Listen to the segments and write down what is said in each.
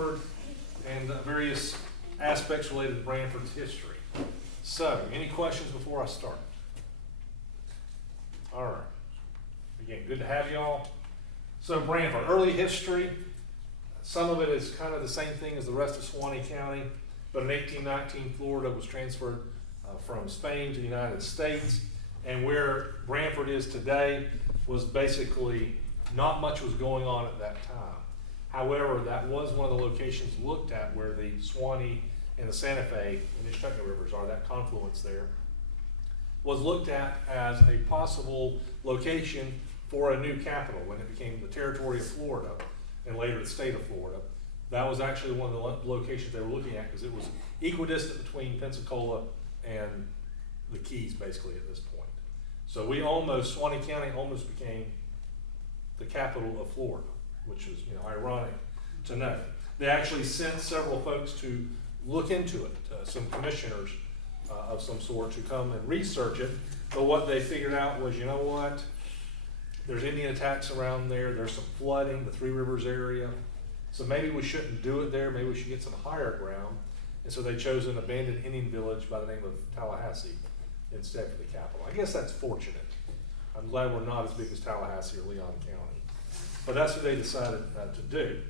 Branford and various aspects related to Branford's history. So, any questions before I start? All right. Again, good to have y'all. So Branford, early history. Some of it is kind of the same thing as the rest of Suwannee County, but in 1819, Florida was transferred from Spain to the United States, and where Branford is today was basically not much was going on at that time. However, that was one of the locations looked at where the Suwannee and the Santa Fe and the Ishtuckney rivers are, that confluence there, was looked at as a possible location for a new capital when it became the territory of Florida and later the state of Florida. That was actually one of the locations they were looking at because it was equidistant between Pensacola and the Keys basically at this point. So Suwannee County almost became the capital of Florida, which is ironic to note. They actually sent several folks to look into it, some commissioners of some sort to come and research it. But what they figured out was, there's Indian attacks around there, there's some flooding, the Three Rivers area. So maybe we shouldn't do it there, maybe we should get some higher ground. And so they chose an abandoned Indian village by the name of Tallahassee instead for the capital. I guess that's fortunate. I'm glad we're not as big as Tallahassee or Leon County. But that's what they decided to do.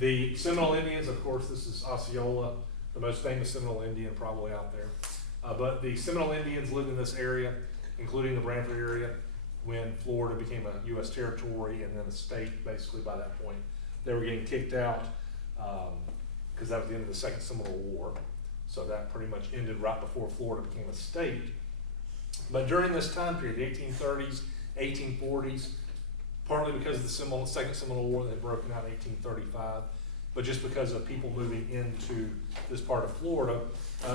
The Seminole Indians, of course, this is Osceola, the most famous Seminole Indian probably out there. But the Seminole Indians lived in this area, including the Branford area, when Florida became a U.S. territory and then a state basically by that point. They were getting kicked out because that was the end of the Second Seminole War. So that pretty much ended right before Florida became a state. But during this time period, the 1830s, 1840s, partly because of the Second Seminole War that had broken out in 1835, but just because of people moving into this part of Florida,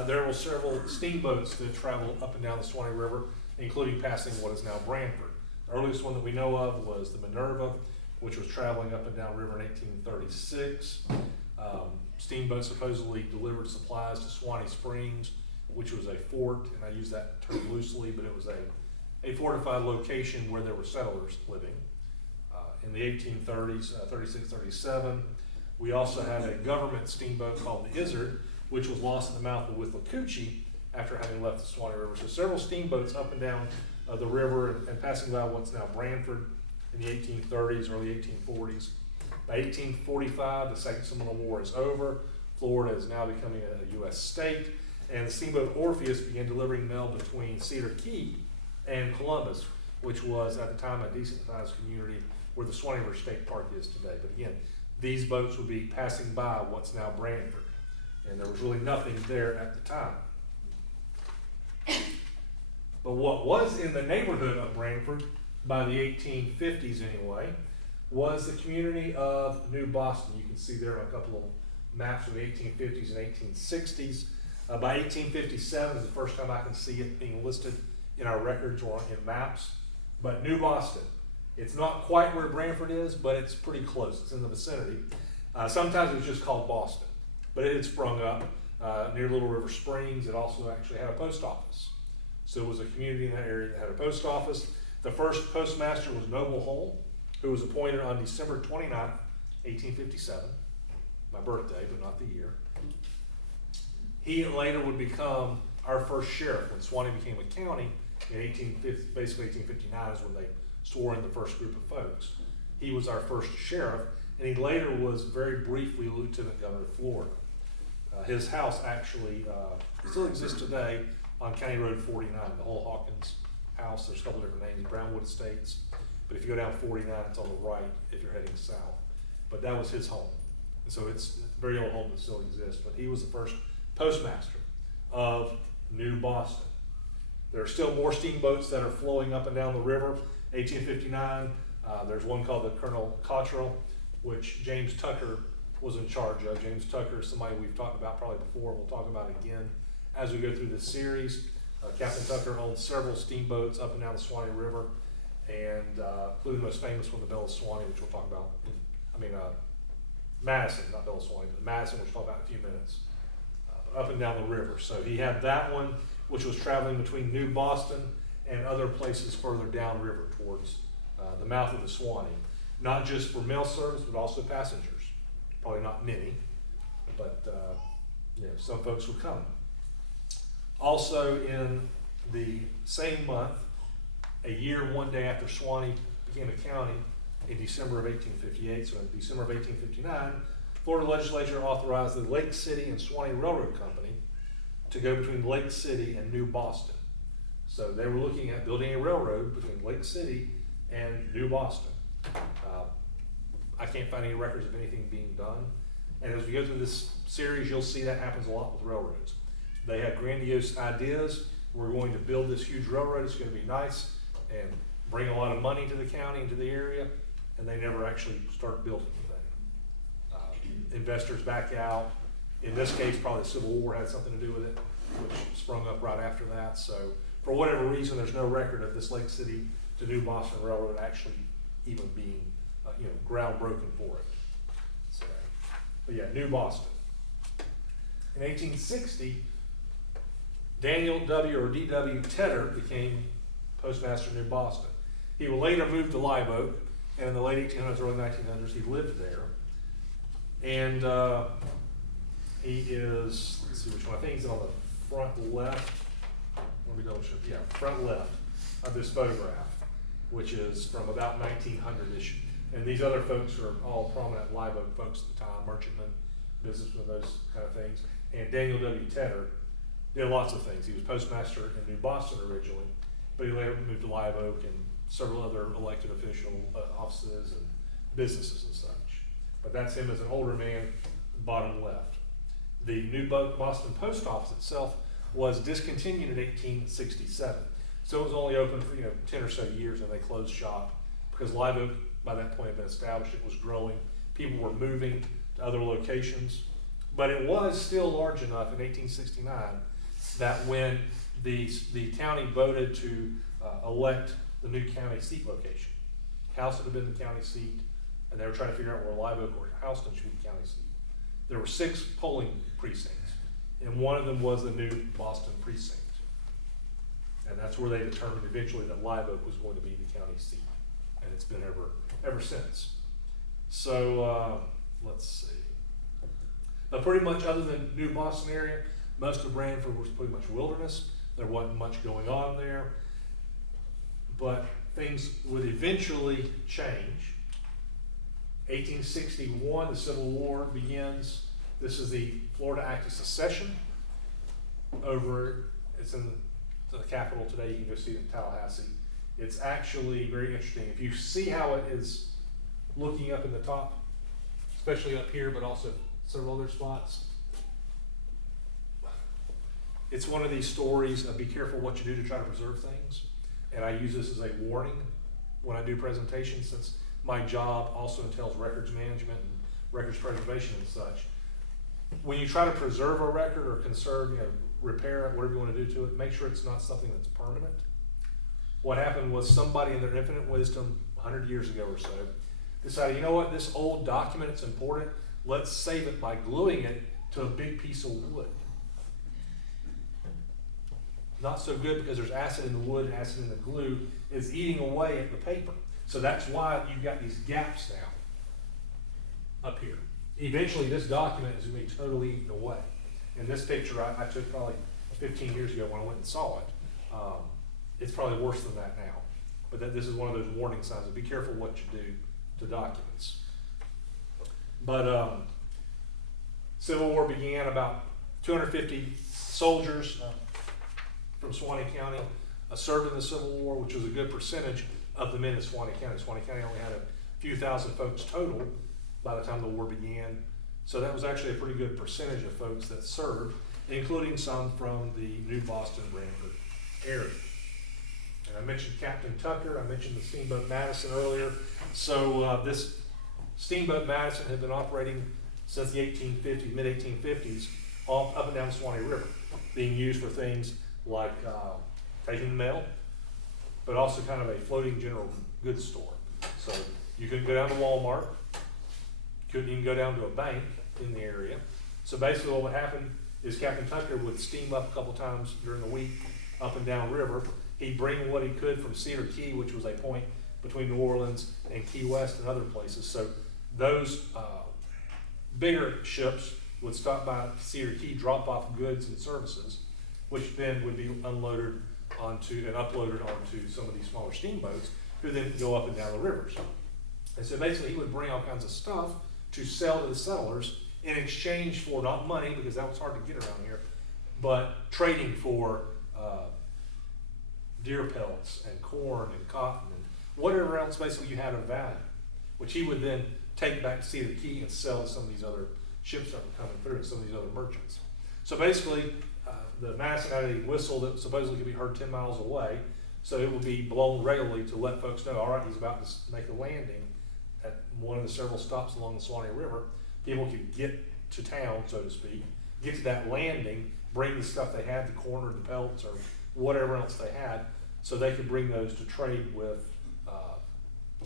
there were several steamboats that traveled up and down the Suwannee River, including passing what is now Branford. The earliest one that we know of was the Minerva, which was traveling up and down the river in 1836. Steamboat supposedly delivered supplies to Suwannee Springs, which was a fort, and I use that term loosely, but it was a fortified location where there were settlers living. In the 1830s, 36, 37, we also had a government steamboat called the Izzard, which was lost in the mouth of Withlacoochee after having left the Suwannee River. So several steamboats up and down the river and passing by what's now Branford in the 1830s, early 1840s. By 1845, the Second Seminole War is over. Florida is now becoming a U.S. state, and the steamboat Orpheus began delivering mail between Cedar Key and Columbus, which was at the time a decent-sized community where the Suwannee River State Park is today. But again, these boats would be passing by what's now Branford, and there was really nothing there at the time. But what was in the neighborhood of Branford by the 1850s anyway was the community of New Boston. You can see there a couple of maps from the 1850s and 1860s. By 1857 is the first time I can see it being listed in our records or in maps. But New Boston, it's not quite where Branford is, but it's pretty close. It's in the vicinity. Sometimes it was just called Boston, but it had sprung up near Little River Springs. It also actually had a post office. So it was a community in that area that had a post office. The first postmaster was Noble Hull, who was appointed on December 29, 1857, my birthday, but not the year. He later would become our first sheriff when Suwannee became a county in 1859 is when they swore in the first group of folks. He was our first sheriff, and he later was very briefly lieutenant governor of Florida. His house actually still exists today on County Road 49, the Hull Hawkins house. There's a couple different names, Brownwood Estates. But if you go down 49, it's on the right if you're heading south. But that was his home. And so it's a very old home that still exists. But he was the first postmaster of New Boston. There are still more steamboats that are flowing up and down the river. 1859, there's one called the Colonel Cottrell, which James Tucker was in charge of. James Tucker is somebody we've talked about probably before. We'll talk about again as we go through this series. Captain Tucker owned several steamboats up and down the Suwannee River, and including the most famous one, the Belle of Suwannee, which we'll talk about. Madison, not Belle of Suwannee, but Madison, which we'll talk about in a few minutes. Up and down the river. So he had that one, which was traveling between New Boston and other places further downriver towards the mouth of the Suwannee. Not just for mail service, but also passengers. Probably not many, but some folks would come. Also in the same month, a year and 1 day after Suwannee became a county, in December of 1858, so in December of 1859, Florida legislature authorized the Lake City and Suwannee Railroad Company to go between Lake City and New Boston. So they were looking at building a railroad between Lake City and New Boston. I can't find any records of anything being done. And as we go through this series, you'll see that happens a lot with railroads. They have grandiose ideas. We're going to build this huge railroad. It's going to be nice and bring a lot of money to the county and to the area, and they never actually start building anything. Investors back out. In this case, probably the Civil War had something to do with it, which sprung up right after that. So for whatever reason, there's no record of this Lake City to New Boston Railroad actually even being, ground broken for it. So, but yeah, New Boston. In 1860, Daniel W. or D.W. Tedder became postmaster in New Boston. He will later move to Live Oak, and in the late 1800s, early 1900s, he lived there. And he is, let's see which one, I think he's on the front left. Let me double check. Yeah, front left of this photograph, which is from about 1900-ish. And these other folks are all prominent Live Oak folks at the time, merchantmen, businessmen, those kind of things. And Daniel W. Tedder did lots of things. He was postmaster in New Boston originally, but he later moved to Live Oak and several other elected official offices and businesses and such. But that's him as an older man, bottom left. The New Boston Post Office itself was discontinued in 1867. So it was only open for 10 or so years, and they closed shop because Live Oak by that point had been established. It was growing. People were moving to other locations. But it was still large enough in 1869 that when the county voted to elect the new county seat location, Houston had been the county seat, and they were trying to figure out where Live Oak or Houston should be the county seat. There were 6 polling precincts, and one of them was the New Boston precinct. And that's where they determined eventually that Live Oak was going to be the county seat, and it's been ever since. So let's see. But pretty much other than New Boston area, most of Branford was pretty much wilderness. There wasn't much going on there. But things would eventually change. 1861, the Civil War begins. This is the Florida Act of Secession. It's in the Capitol today. You can go see it in Tallahassee. It's actually very interesting. If you see how it is looking up in the top, especially up here, but also several other spots. It's one of these stories of be careful what you do to try to preserve things. And I use this as a warning when I do presentations, since my job also entails records management and records preservation and such. When you try to preserve a record or conserve, repair it, whatever you want to do to it, make sure it's not something that's permanent. What happened was somebody in their infinite wisdom 100 years ago or so decided, you know what, this old document, it's important, let's save it by gluing it to a big piece of wood. Not so good because there's acid in the wood, acid in the glue, is eating away at the paper. So that's why you've got these gaps now up here. Eventually this document is going to be totally eaten away. And this picture I took probably 15 years ago when I went and saw it. It's probably worse than that now. But this is one of those warning signs of be careful what you do to documents. But Civil War began. About 250 soldiers from Suwannee County served in the Civil War, which was a good percentage of the men in Suwannee County. Suwannee County only had a few thousand folks total by the time the war began. So that was actually a pretty good percentage of folks that served, including some from the New Boston, Branford area. And I mentioned Captain Tucker, I mentioned the Steamboat Madison earlier. So this Steamboat Madison had been operating since the 1850s, mid-1850s, up and down the Suwannee River, being used for things like taking mail, but also kind of a floating general goods store. So you couldn't go down to Walmart, couldn't even go down to a bank in the area. So basically what would happen is Captain Tucker would steam up a couple times during the week up and down river. He'd bring what he could from Cedar Key, which was a point between New Orleans and Key West and other places. So those bigger ships would stop by Cedar Key, drop off goods and services, which then would be unloaded onto and uploaded onto some of these smaller steamboats, who then go up and down the rivers. And so basically, he would bring all kinds of stuff to sell to the settlers in exchange for not money, because that was hard to get around here, but trading for deer pelts and corn and cotton and whatever else basically you had of value, which he would then take back to Cedar Key and sell to some of these other ships that were coming through and some of these other merchants. So basically, the Madison had a whistle that supposedly could be heard 10 miles away, so it would be blown regularly to let folks know, all right, he's about to make a landing at one of the several stops along the Suwannee River. People could get to town, so to speak, get to that landing, bring the stuff they had, the corn or the pelts or whatever else they had, so they could bring those to trade with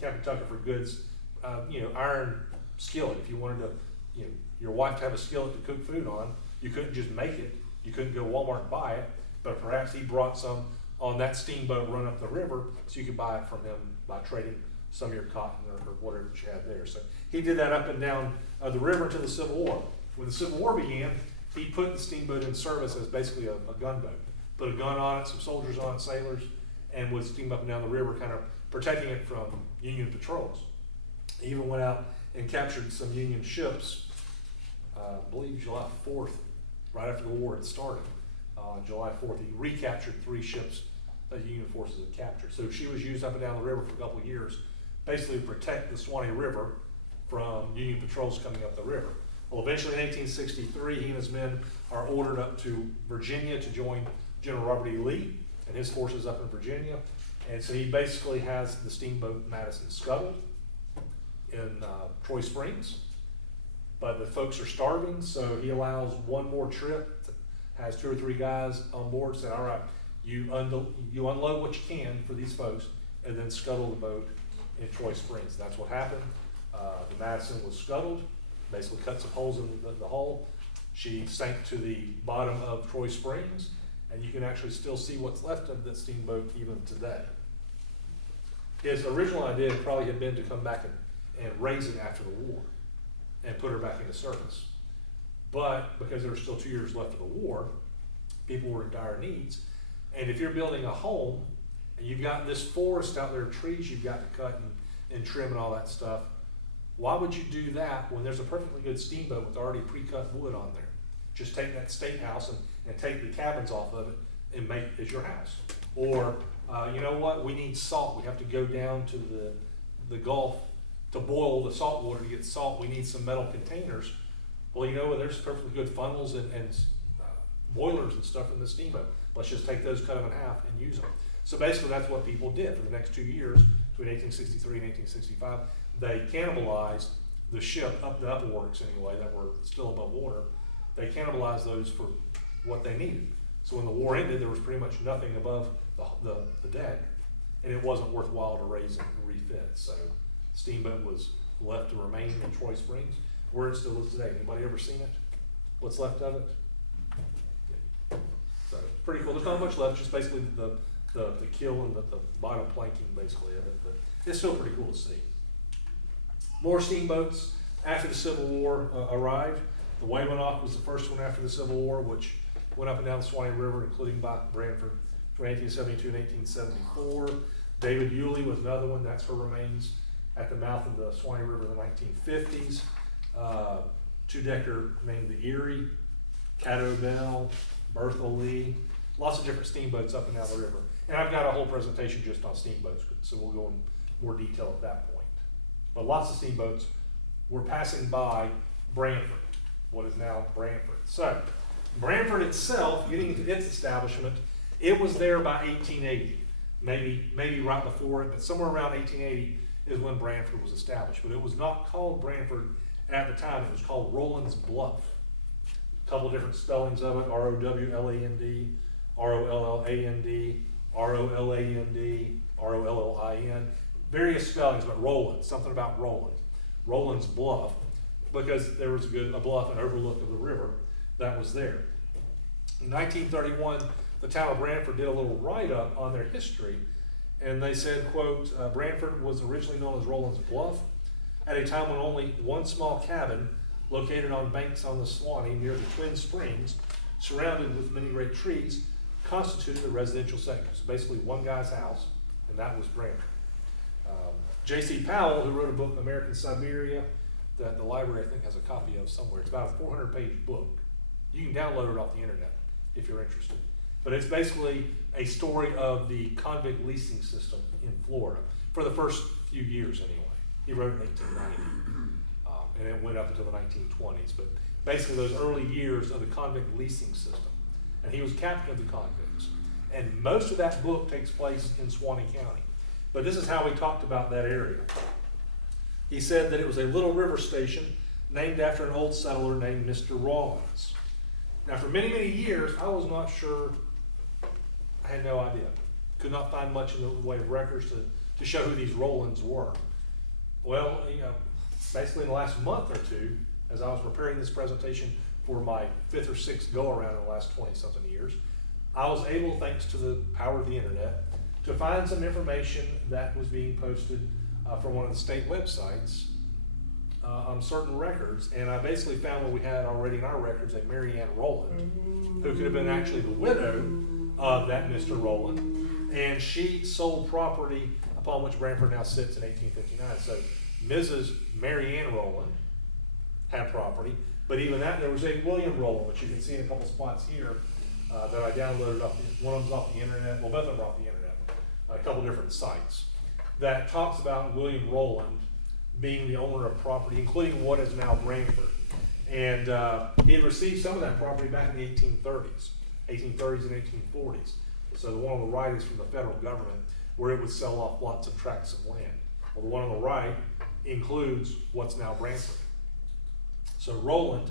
Captain Tucker for goods, iron skillet. If you wanted to, your wife to have a skillet to cook food on, you couldn't just make it. You couldn't go to Walmart and buy it, but perhaps he brought some on that steamboat run up the river, so you could buy it from him by trading some of your cotton or whatever you had there. So he did that up and down the river until the Civil War. When the Civil War began, he put the steamboat in service as basically a gunboat. Put a gun on it, some soldiers on it, sailors, and would steam up and down the river, kind of protecting it from Union patrols. He even went out and captured some Union ships, I believe July 4th, right after the war had started. On July 4th, he recaptured 3 ships that Union forces had captured. So she was used up and down the river for a couple of years, basically to protect the Suwannee River from Union patrols coming up the river. Well, eventually in 1863, he and his men are ordered up to Virginia to join General Robert E. Lee and his forces up in Virginia. And so he basically has the steamboat Madison scuttled in Troy Springs, but the folks are starving, so he allows one more trip, has 2 or 3 guys on board, said, all right, you unload what you can for these folks, and then scuttle the boat in Troy Springs. That's what happened. The Madison was scuttled, basically cut some holes in the hull. She sank to the bottom of Troy Springs, and you can actually still see what's left of that steamboat even today. His original idea probably had been to come back and raise it after the war and put her back into service. But because there were still 2 years left of the war, people were in dire needs. And if you're building a home and you've got this forest out there, trees you've got to cut and trim and all that stuff, why would you do that when there's a perfectly good steamboat with already pre-cut wood on there? Just take that state house and take the cabins off of it and make it as your house. Or, you know what, we need salt. We have to go down to the Gulf to boil the salt water to get salt. We need some metal containers. Well, you know what, there's perfectly good funnels and boilers and stuff in the steamboat. Let's just take those, cut them in half, and use them. So basically that's what people did for the next 2 years, between 1863 and 1865. They cannibalized the ship, the upper works anyway, that were still above water. They cannibalized those for what they needed. So when the war ended, there was pretty much nothing above the deck, and it wasn't worthwhile to raise and refit. So steamboat was left to remain in Troy Springs, where it still is today. Anybody ever seen it? What's left of it? Yeah. So it's pretty cool. There's not much left, just basically the keel and the bottom planking basically of it, but it's still pretty cool to see. More steamboats after the Civil War arrived. The Weymouth was the first one after the Civil War, which went up and down the Suwannee River, including by Branford, from 1872 and 1874. David Yulee was another one. That's her remains at the mouth of the Suwannee River in the 1950s. 2-decker named the Erie, Caddo Bell, Bertha Lee, lots of different steamboats up and down the river. And I've got a whole presentation just on steamboats, so we'll go in more detail at that point. But lots of steamboats were passing by Branford, what is now Branford. So Branford itself, getting into its establishment, it was there by 1880, maybe right before it, but somewhere around 1880 is when Branford was established. But it was not called Branford at the time. It was called Roland's Bluff. A couple different spellings of it: R-O-W-L-A-N-D, R-O-L-L-A-N-D, R-O-L-A-N-D, R-O-L-L-I-N. Various spellings, but Roland, something about Roland. Roland's Bluff, because there was a bluff and overlook of the river that was there. In 1931, the town of Branford did a little write-up on their history, and they said, quote, Branford was originally known as Roland's Bluff at a time when only one small cabin located on banks on the Suwannee near the Twin Springs, surrounded with many great trees, constituted a residential section. So basically one guy's house, and that was Branford. J.C. Powell, who wrote a book, American Siberia, that the library I think has a copy of somewhere. It's about a 400-page book. You can download it off the internet if you're interested. But it's basically a story of the convict leasing system in Florida for the first few years anyway. He wrote it in 1890, and it went up until the 1920s. But basically those early years of the convict leasing system. And he was captain of the convicts. And most of that book takes place in Suwannee County. But this is how he talked about that area. He said that it was a little river station named after an old settler named Mr. Rawlins. Now for many, many years, I was not sure, I had no idea. Could not find much in the way of records to show who these Rowlands were. Well, basically in the last month or two, as I was preparing this presentation for my 5th or 6th go-around in the last 20-something years, I was able, thanks to the power of the internet, to find some information that was being posted from one of the state websites on certain records. And I basically found what we had already in our records, a Mary Ann Rowland, who could have been actually the widow of that Mr. Rowland. And she sold property upon which Branford now sits in 1859. So Mrs. Mary Ann Rowland had property, but even that, there was a William Rowland, which you can see in a couple spots here that I downloaded off one of them's off the internet, well, both of them are off the internet, a couple different sites, that talks about William Rowland being the owner of property, including what is now Branford. And he had received some of that property back in the 1830s and 1840s. So the one on the right is from the federal government, where it would sell off lots of tracts of land. Well, the one on the right includes what's now Branford. So Rowland,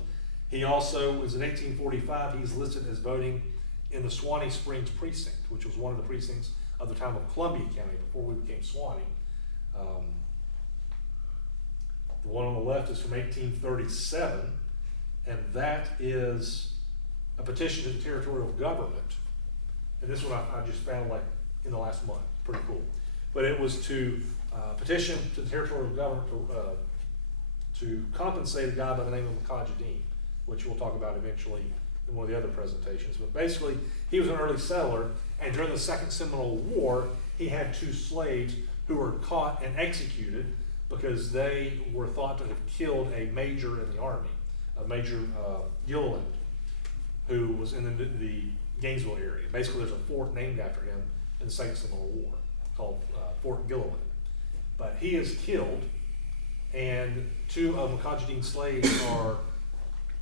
he also was in 1845, he's listed as voting in the Suwannee Springs precinct, which was one of the precincts of the time of Columbia County before we became Suwannee. The one on the left is from 1837, and that is a petition to the territorial government. And this one I just found like in the last month, pretty cool. But it was to petition to the territorial government to compensate a guy by the name of Musgrove, which we'll talk about eventually in one of the other presentations. But basically, he was an early settler, and during the Second Seminole War, he had 2 slaves who were caught and executed because they were thought to have killed a major in the army, a Major Gilliland, who was in the Gainesville area. Basically, there's a fort named after him in the Second Seminole War called Fort Gilliland. But he is killed, and 2 of Musgrave's slaves are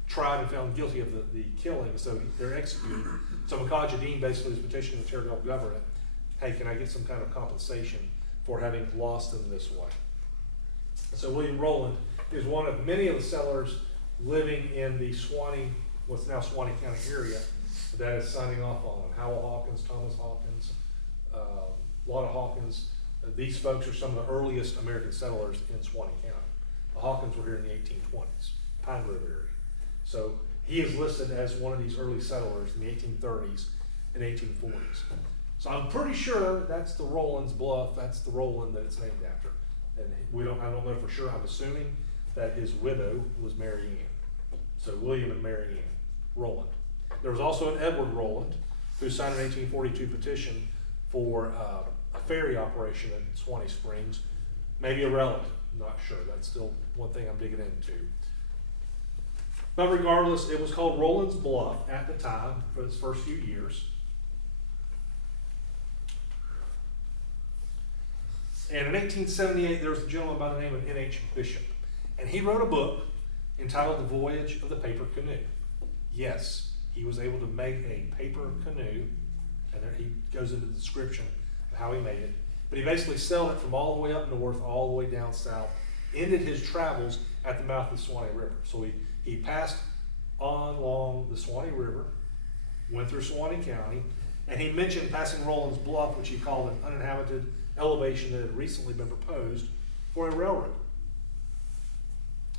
tried and found guilty of the killing, so they're executed. So Musgrave basically is petitioning the territorial government, hey, can I get some kind of compensation for having lost them this way? So William Rowland is one of many of the settlers living in the Suwannee, what's now Suwannee County area, that is signing off on them. Howell Hawkins, Thomas Hawkins, Lotta Hawkins. These folks are some of the earliest American settlers in Suwannee County. The Hawkins were here in the 1820s, Pine Grove area. So he is listed as one of these early settlers in the 1830s and 1840s. So I'm pretty sure that's the Rowland's Bluff. That's the Rowland that it's named after. And I don't know for sure. I'm assuming that his widow was Mary Ann. So William and Mary Ann Rowland. There was also an Edward Rowland who signed an 1842 petition for a ferry operation in Suwannee Springs. Maybe a relative, not sure. That's still one thing I'm digging into. But regardless, it was called Rowland's Bluff at the time for its first few years. And in 1878, there was a gentleman by the name of N.H. Bishop. And he wrote a book entitled The Voyage of the Paper Canoe. Yes, he was able to make a paper canoe, and there he goes into the description of how he made it. But he basically sailed it from all the way up north, all the way down south, ended his travels at the mouth of the Suwannee River. So he passed on along the Suwannee River, went through Suwannee County, and he mentioned passing Rowland's Bluff, which he called an uninhabited elevation that had recently been proposed for a railroad.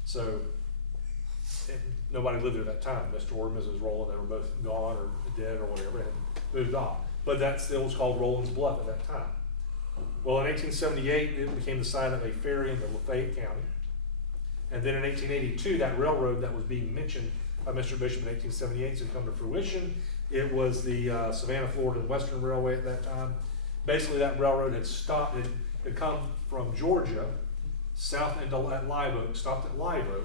So nobody lived there at that time. Mr. or Mrs. Rowland, they were both gone or dead or whatever, and moved on. But that still was called Rowland's Bluff at that time. Well, in 1878, it became the site of a ferry in the Lafayette County. And then in 1882, that railroad that was being mentioned by Mr. Bishop in 1878 had come to fruition. It was the Savannah, Florida and Western Railway at that time. Basically, that railroad had stopped, it had come from Georgia, south into Live Oak, stopped at Live Oak.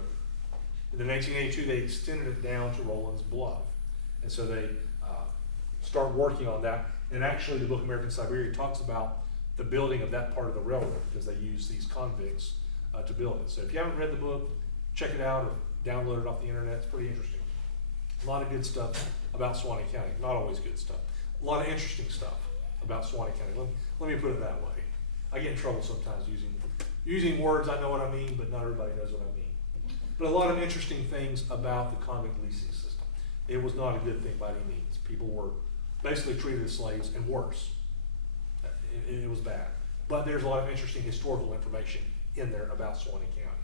And in 1882, they extended it down to Rollins Bluff. And so they start working on that. And actually, the book American Siberia talks about the building of that part of the railroad because they use these convicts to build it. So if you haven't read the book, check it out or download it off the internet. It's pretty interesting. A lot of good stuff about Suwannee County. Not always good stuff. A lot of interesting stuff about Suwannee County. Let me put it that way. I get in trouble sometimes using words. I know what I mean, but not everybody knows what I mean. But a lot of interesting things about the convict leasing system. It was not a good thing by any means. People were basically treated as slaves and worse. It was bad. But there's a lot of interesting historical information in there about Suwannee County.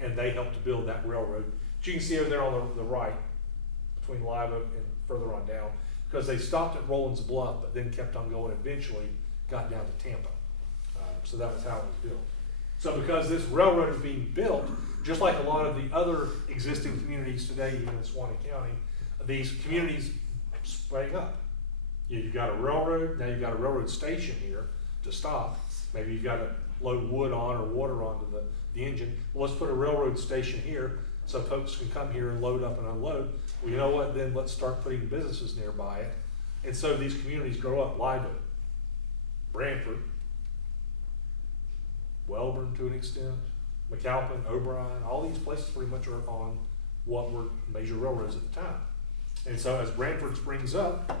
And they helped to build that railroad. As you can see over there on the right, between Live Oak and further on down, because they stopped at Rollins Bluff, but then kept on going, eventually got down to Tampa. So that was how it was built. So because this railroad is being built, just like a lot of the other existing communities today, even in Suwannee County, these communities sprang up. You've got a railroad, now you've got a railroad station here to stop. Maybe you've got to load wood on or water onto the engine. Well, let's put a railroad station here so folks can come here and load up and unload. Well, you know what, then let's start putting businesses nearby it. And so these communities grow up. Live Oak, Branford, Welborn to an extent, McAlpin, O'Brien, all these places pretty much are on what were major railroads at the time. And so as Branford springs up,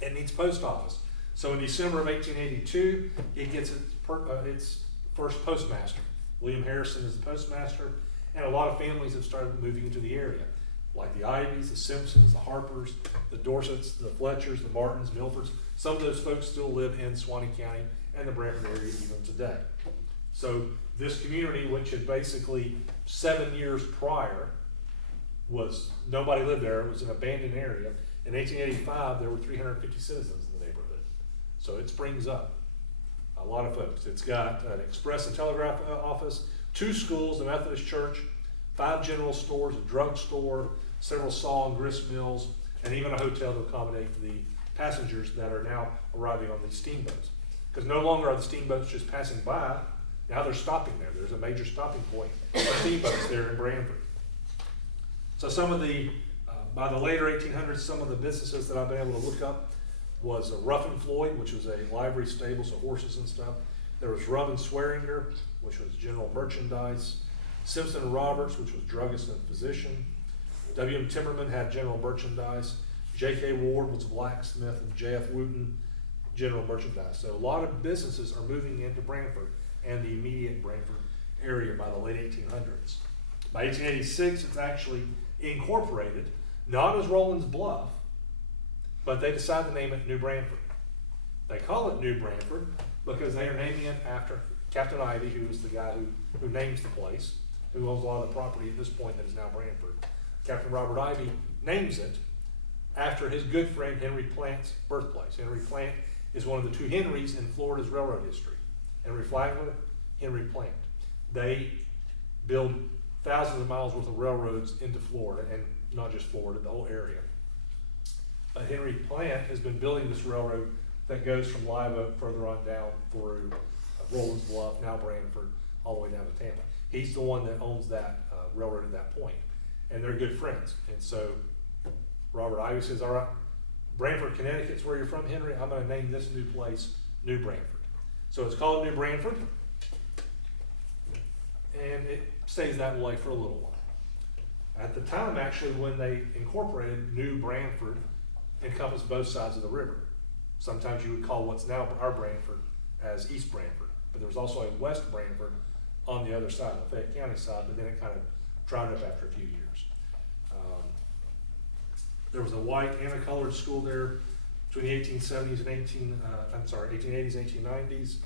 it needs post office. So in December of 1882, it gets its first postmaster. William Harrison is the postmaster, and a lot of families have started moving into the area, like the Ivies, the Simpsons, the Harpers, the Dorsets, the Fletchers, the Martins, Milfords. Some of those folks still live in Suwannee County and the Branford area even today. So this community, which had basically 7 years prior, was nobody lived there. It was an abandoned area. In 1885, there were 350 citizens in the neighborhood. So it springs up. A lot of folks. It's got an express and telegraph office, 2 schools, the Methodist church, 5 general stores, a drugstore, several saw and grist mills, and even a hotel to accommodate the passengers that are now arriving on these steamboats. Because no longer are the steamboats just passing by, now they're stopping there. There's a major stopping point for steamboats there in Branford. So some of the, by the later 1800s, some of the businesses that I've been able to look up was Ruff and Floyd, which was a livery stable, so horses and stuff. There was Rubb and Swearinger, which was general merchandise. Simpson and Roberts, which was druggist and physician. W.M. Timmerman had general merchandise. J.K. Ward was a blacksmith, and J.F. Wooten, general merchandise. So a lot of businesses are moving into Branford and the immediate Branford area by the late 1800s. By 1886, it's actually incorporated, not as Rollins Bluff, but they decide to name it New Branford. They call it New Branford because they are naming it after Captain Ivy, who is the guy who names the place, who owns a lot of the property at this point that is now Branford. Captain Robert Ivy names it after his good friend Henry Plant's birthplace. Henry Plant is one of the 2 Henrys in Florida's railroad history. Henry Flagler, Henry Plant. They build thousands of miles worth of railroads into Florida, and not just Florida, the whole area. Henry Plant has been building this railroad that goes from Live Oak further on down through Rollins Bluff, now Branford, all the way down to Tampa. He's the one that owns that railroad at that point, and they're good friends. And so Robert Ivy says, all right, Branford, Connecticut's where you're from, Henry. I'm going to name this new place New Branford. So it's called New Branford, and it stays that way for a little while. At the time, actually, when they incorporated, New Branford encompassed both sides of the river. Sometimes you would call what's now our Branford as East Branford, but there was also a West Branford on the other side, the Fayette County side, but then it kind of dried up after a few years. There was a white and a colored school there between the 1870s and 1880s, 1890s.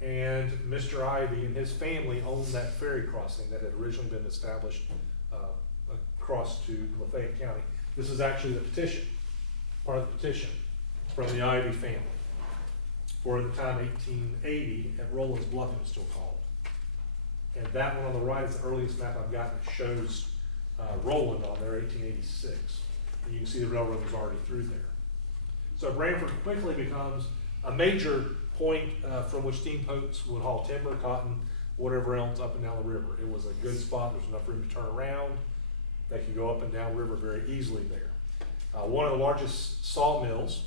And Mr. Ivy and his family owned that ferry crossing that had originally been established across to Lafayette County. This is actually the petition, part of the petition from the Ivy family for the time 1880 at Rollins Bluff, it was still called. And that one on the right is the earliest map I've got that shows Roland on there, 1886. And you can see the railroad was already through there. So Branford quickly becomes a major point from which steamboats would haul timber, cotton, whatever else up and down the river. It was a good spot. There's enough room to turn around. They could go up and down river very easily there. One of the largest sawmills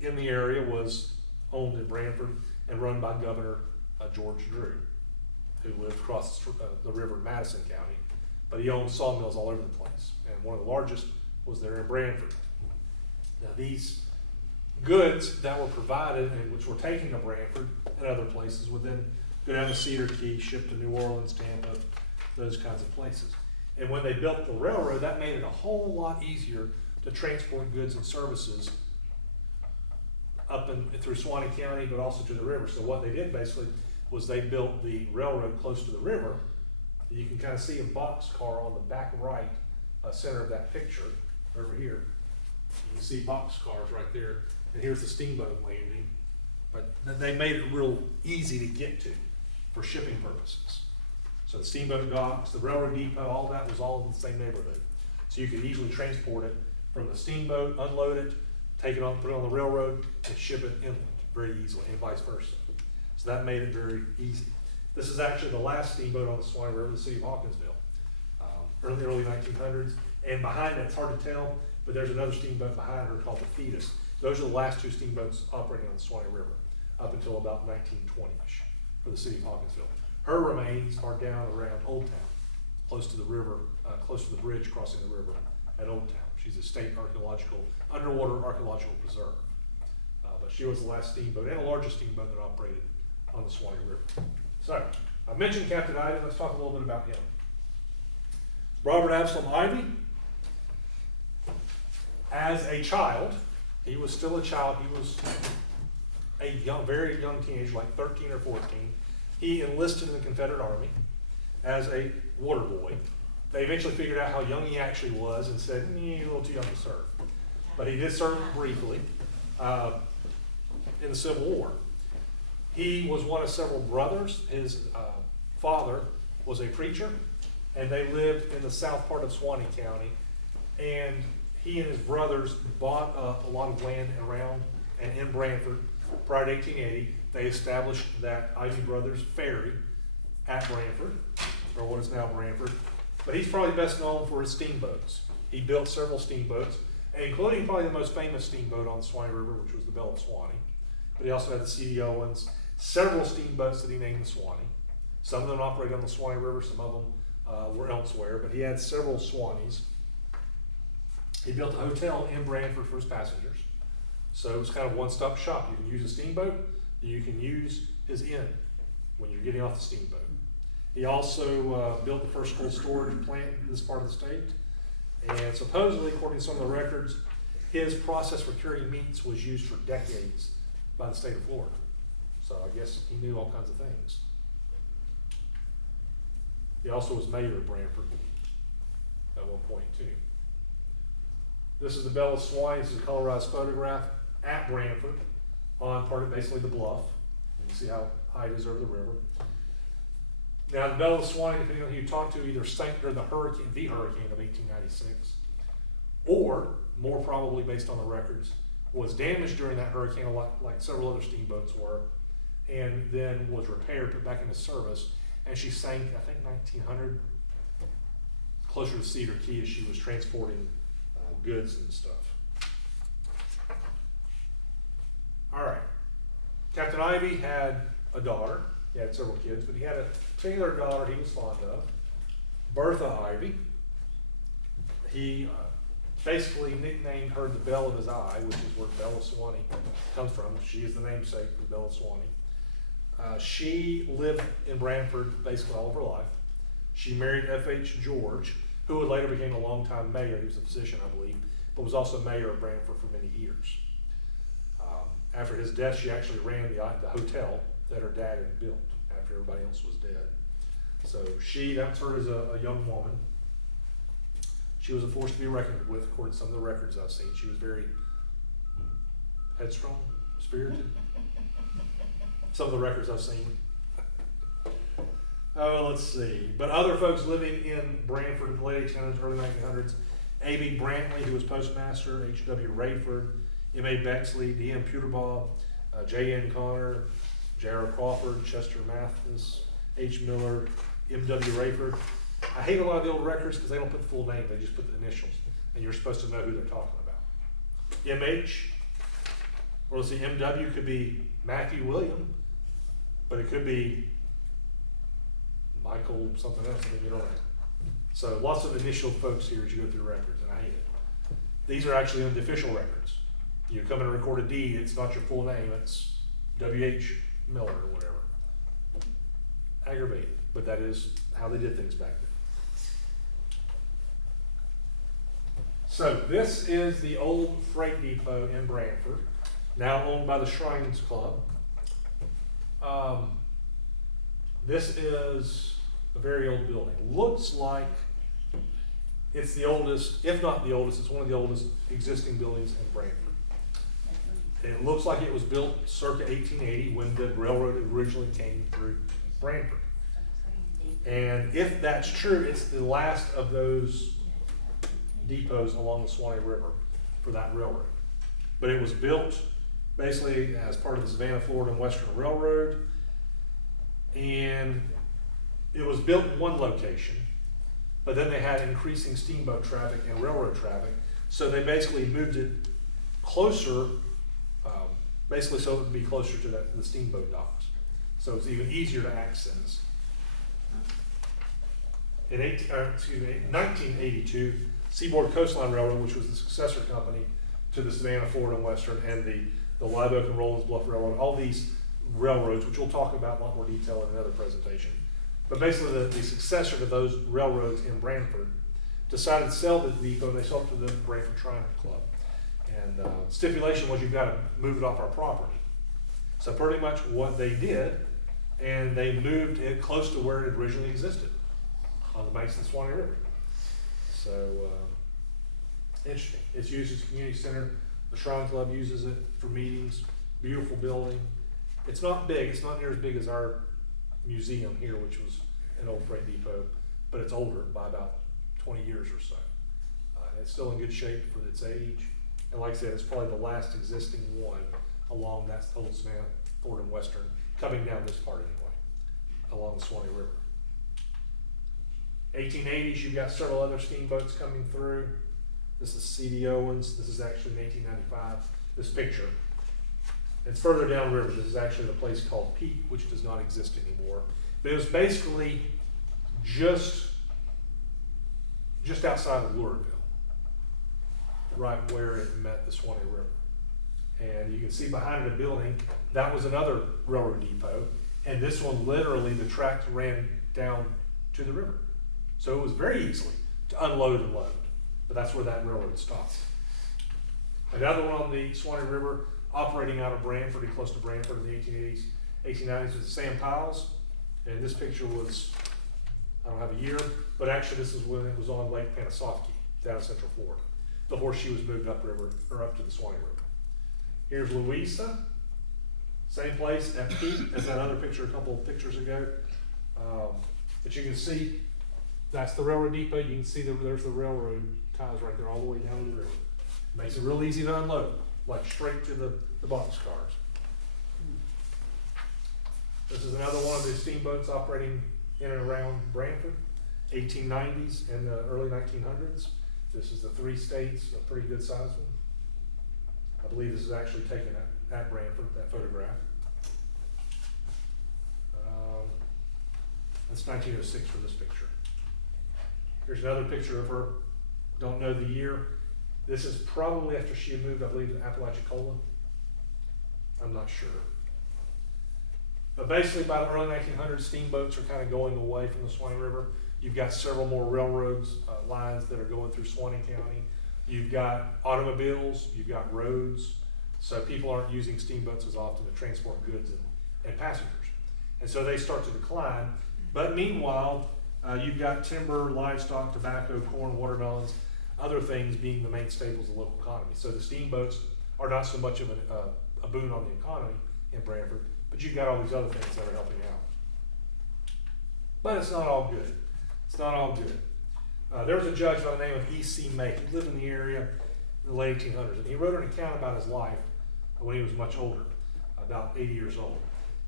in the area was owned in Branford and run by Governor George Drew, who lived across the river in Madison County. But he owned sawmills all over the place. And one of the largest was there in Branford. Now these goods that were provided and which were taken to Branford and other places would then go down to Cedar Key, shipped to New Orleans, Tampa, those kinds of places. And when they built the railroad, that made it a whole lot easier to transport goods and services up and through Suwannee County, but also to the river. So what they did basically was they built the railroad close to the river. You can kind of see a boxcar on the back right center of that picture over here. You can see boxcars right there, and here's the steamboat landing. But they made it real easy to get to for shipping purposes. So the steamboat docks, the railroad depot, all that was all in the same neighborhood. So you could easily transport it from the steamboat, unload it, take it on, put it on the railroad, and ship it inland very easily, and vice versa. So that made it very easy. This is actually the last steamboat on the Suwannee River, the city of Hawkinsville, early 1900s. And behind it, it's hard to tell, but there's another steamboat behind her called the Fetus. Those are the last two steamboats operating on the Suwannee River up until about 1920-ish for the city of Hawkinsville. Her remains are down around Old Town, close to the river, close to the bridge crossing the river at Old Town. She's a state underwater archaeological preserve. But she was the last steamboat and the largest steamboat that operated on the Suwannee River. So, I mentioned Captain Ivy. Let's talk a little bit about him. Robert Absalom Ivy, as a child, he was still a child. He was a very young teenager, like 13 or 14. He enlisted in the Confederate Army as a water boy. They eventually figured out how young he actually was and said, you're a little too young to serve. But he did serve briefly in the Civil War. He was one of several brothers. His father was a preacher, and they lived in the south part of Suwannee County. And he and his brothers bought a lot of land around and in Branford. Prior to 1880, they established that Ivy Brothers Ferry at Branford, or what is now Branford. But he's probably best known for his steamboats. He built several steamboats, including probably the most famous steamboat on the Suwannee River, which was the Belle of Suwannee. But he also had the C.D. Owens, several steamboats that he named the Suwannee. Some of them operated on the Suwannee River, some of them were elsewhere, but he had several Suwannees. He built a hotel in Branford for his passengers. So it was kind of one-stop shop. You can use a steamboat, you can use his inn when you're getting off the steamboat. He also built the first cold storage plant in this part of the state. And supposedly, according to some of the records, his process for curing meats was used for decades by the state of Florida. So I guess he knew all kinds of things. He also was mayor of Branford at one point too. This is the Belle of Suwannee. This is a colorized photograph at Branford on part of basically the bluff. You can see how high it is over the river. Now the Belle of Suwannee, depending on who you talk to, either sank during the hurricane of 1896, or more probably based on the records, was damaged during that hurricane, like several other steamboats were, and then was repaired, put back into service, and she sank, I think 1900, closer to Cedar Key as she was transporting goods and stuff. All right. Captain Ivy had a daughter. He had several kids, but he had a particular daughter he was fond of, Bertha Ivy. He basically nicknamed her the Belle of his Eye, which is where Belle of Suwannee comes from. She is the namesake of Belle of Suwannee. She lived in Branford basically all of her life. She married F.H. George, who would later become a longtime mayor. He was a physician, I believe, but was also mayor of Branford for many years. After his death, she actually ran the hotel that her dad had built after everybody else was dead. So that's her as a young woman. She was a force to be reckoned with, according to some of the records I've seen. She was very headstrong, spirited. Some of the records I've seen. Oh, let's see. But other folks living in Branford in the late 1800s, early 1900s, A.B. Brantley, who was postmaster, H.W. Rayford, M.A. Bexley, D.M. Pewterbaugh, J.N. Connor, J.R. Crawford, Chester Mathis, H. Miller, M.W. Rayford. I hate a lot of the old records because they don't put the full name, they just put the initials, and you're supposed to know who they're talking about. M.H., or let's see, M.W. could be Matthew William, but it could be Michael something else, I mean, you don't know. So lots of initial folks here as you go through records, and I hate it. These are actually on the official records. You come in and record a deed, it's not your full name, it's W.H. Miller or whatever. Aggravating, but that is how they did things back then. So this is the old freight depot in Branford, now owned by the Shrines Club. This is a very old building. Looks like it's the oldest, if not the oldest, it's one of the oldest existing buildings in Branford. It looks like it was built circa 1880 when the railroad originally came through Branford. And if that's true, it's the last of those depots along the Suwannee River for that railroad. But it was built basically as part of the Savannah, Florida and Western Railroad. And it was built in one location, but then they had increasing steamboat traffic and railroad traffic. So they basically moved it closer, basically so it would be closer to the steamboat docks. So it's even easier to access. In 1982, Seaboard Coastline Railroad, which was the successor company to the Savannah, Florida and Western, and the Live Oak and Rollins Bluff Railroad, all these railroads, which we'll talk about in a lot more detail in another presentation. But basically the successor to those railroads in Branford decided to sell the depot, and they sold it to the Branford Triangle Club. And stipulation was you've got to move it off our property. So pretty much what they did, and they moved it close to where it originally existed, on the banks of the Suwannee River. So interesting. It's used as a community center. The Shrine Club uses it for meetings. Beautiful building. It's not big. It's not near as big as our museum here, which was an old freight depot, but it's older by about 20 years or so. It's still in good shape for its age. And like I said, it's probably the last existing one along that old Savannah, Florida and Western, coming down this part anyway, along the Suwannee River. 1880s, you've got several other steamboats coming through. This is C.D. Owens. This is actually in 1895, this picture. It's further downriver. This is actually a place called Peak, which does not exist anymore. But it was basically just outside of Louisville, right where it met the Suwannee River. And you can see behind the building, that was another railroad depot. And this one, literally, the tracks ran down to the river. So it was very easily to unload and load. But that's where that railroad stopped. Another one on the Suwannee River, operating out of Branford and close to Branford in the 1880s, 1890s, was the Sam Piles. And this picture was, I don't have a year, but actually this is when it was on Lake Panasoffkee, down in Central Florida, before she was moved upriver, or up to the Suwannee River. Here's Louisa, same place at Peak as that other picture a couple of pictures ago. But you can see, that's the railroad depot. You can see there's the railroad ties right there all the way down to the river. Makes it real easy to unload, like straight to the box cars. This is another one of the steamboats operating in and around Branford, 1890s and the early 1900s. This is the Three States, a pretty good sized one. I believe this is actually taken at Branford, that photograph. That's 1906 for this picture. Here's another picture of her. Don't know the year. This is probably after she had moved, I believe, to Apalachicola. I'm not sure. But basically, by the early 1900s, steamboats are kind of going away from the Suwannee River. You've got several more railroads, lines that are going through Suwannee County. You've got automobiles, you've got roads. So people aren't using steamboats as often to transport goods and passengers. And so they start to decline. But meanwhile, you've got timber, livestock, tobacco, corn, watermelons, other things being the main staples of the local economy. So the steamboats are not so much of a boon on the economy in Branford, but you've got all these other things that are helping out. But it's not all good. It's not all good. There was a judge by the name of E.C. May. He lived in the area in the late 1800s, and he wrote an account about his life when he was much older, about 80 years old.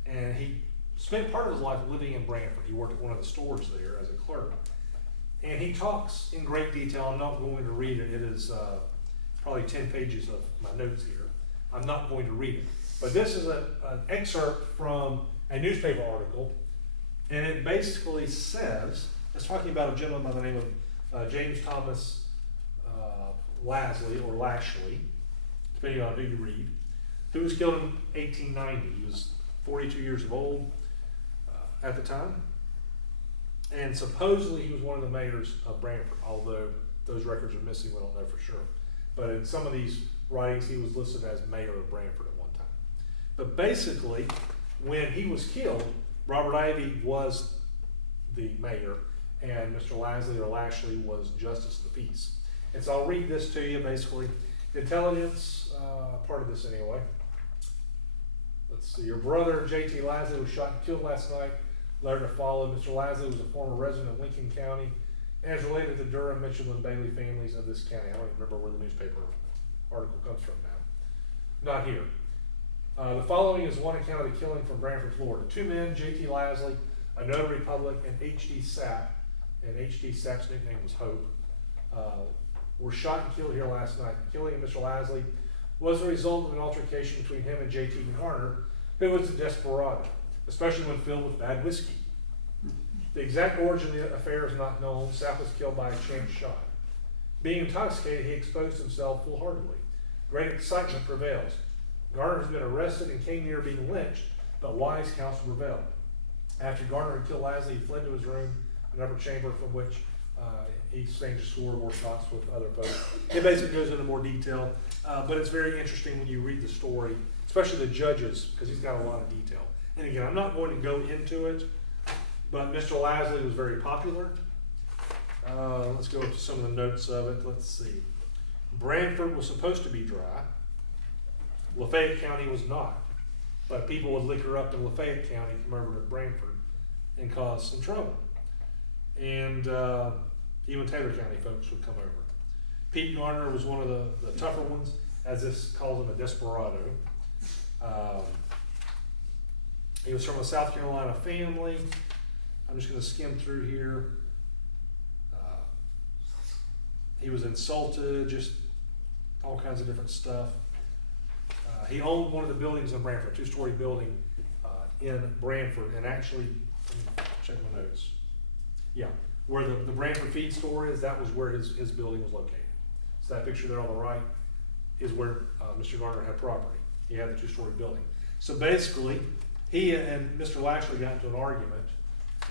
And he spent part of his life living in Branford. He worked at one of the stores there as a clerk. And he talks in great detail. I'm not going to read it. It is probably 10 pages of my notes here. I'm not going to read it. But this is an excerpt from a newspaper article, and it basically says, it's talking about a gentleman by the name of James Thomas Lasley, or Lashley, depending on who you read, who was killed in 1890. He was 42 years old at the time, and supposedly he was one of the mayors of Branford, although those records are missing, we don't know for sure. But in some of these writings, he was listed as mayor of Branford at one time. But basically, when he was killed, Robert Ivy was the mayor, and Mr. Lasley or Lashley was justice of the peace. And so I'll read this to you, basically. The intelligence, part of this anyway. Let's see, your brother, J.T. Lasley, was shot and killed last night. Letter to follow. Mr. Lasley was a former resident of Lincoln County and is related to Durham, Mitchell, and Bailey families of this county. I don't even remember where the newspaper article comes from now. Not here. The following is one account of the killing from Branford, Florida. Two men, J.T. Lasley, a notary public, and H.D. Sapp, and H.D. Sapp's nickname was Hope, were shot and killed here last night. The killing of Mr. Lasley was a result of an altercation between him and J.T. Garner, who was a desperado, especially when filled with bad whiskey. The exact origin of the affair is not known. Sapp was killed by a chance shot. Being intoxicated, he exposed himself full-heartedly. Great excitement prevails. Garner has been arrested and came near being lynched, but wise counsel prevailed. After Garner had killed Lasley, he fled to his room, an upper chamber from which he exchanged a score more shots with other folks. It basically goes into more detail, but it's very interesting when you read the story, especially the judges, because he's got a lot of detail. And again, I'm not going to go into it, but Mr. Lasley was very popular. Let's go to some of the notes of it. Let's see. Branford was supposed to be dry. Lafayette County was not. But people would liquor up in Lafayette County, come over to Branford, and cause some trouble. And even Taylor County folks would come over. Pete Garner was one of the tougher ones, as this calls him a desperado. He was from a South Carolina family. I'm just going to skim through here. He was insulted, just all kinds of different stuff. He owned one of the buildings in Branford, a two-story building in Branford, and actually, let me check my notes. Yeah, where the Branford feed store is, that was where his building was located. So that picture there on the right is where Mr. Garner had property. He had the two-story building. So basically, he and Mr. Lashley got into an argument,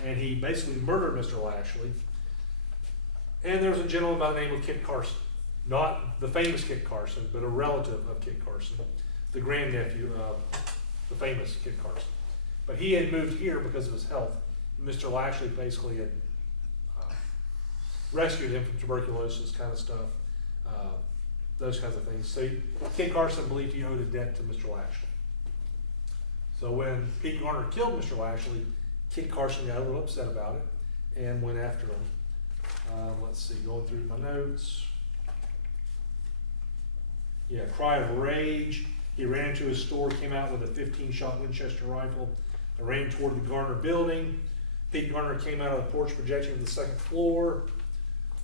and he basically murdered Mr. Lashley. And there was a gentleman by the name of Kit Carson, not the famous Kit Carson, but a relative of Kit Carson, the grandnephew of the famous Kit Carson. But he had moved here because of his health. Mr. Lashley basically had rescued him from tuberculosis kind of stuff, those kinds of things. So Kit Carson believed he owed a debt to Mr. Lashley. So when Pete Garner killed Mr. Lashley, Kit Carson got a little upset about it and went after him. Let's see, going through my notes. Yeah, cry of rage. He ran into his store, came out with a 15-shot Winchester rifle, and ran toward the Garner building. Pete Garner came out of the porch projection of the second floor,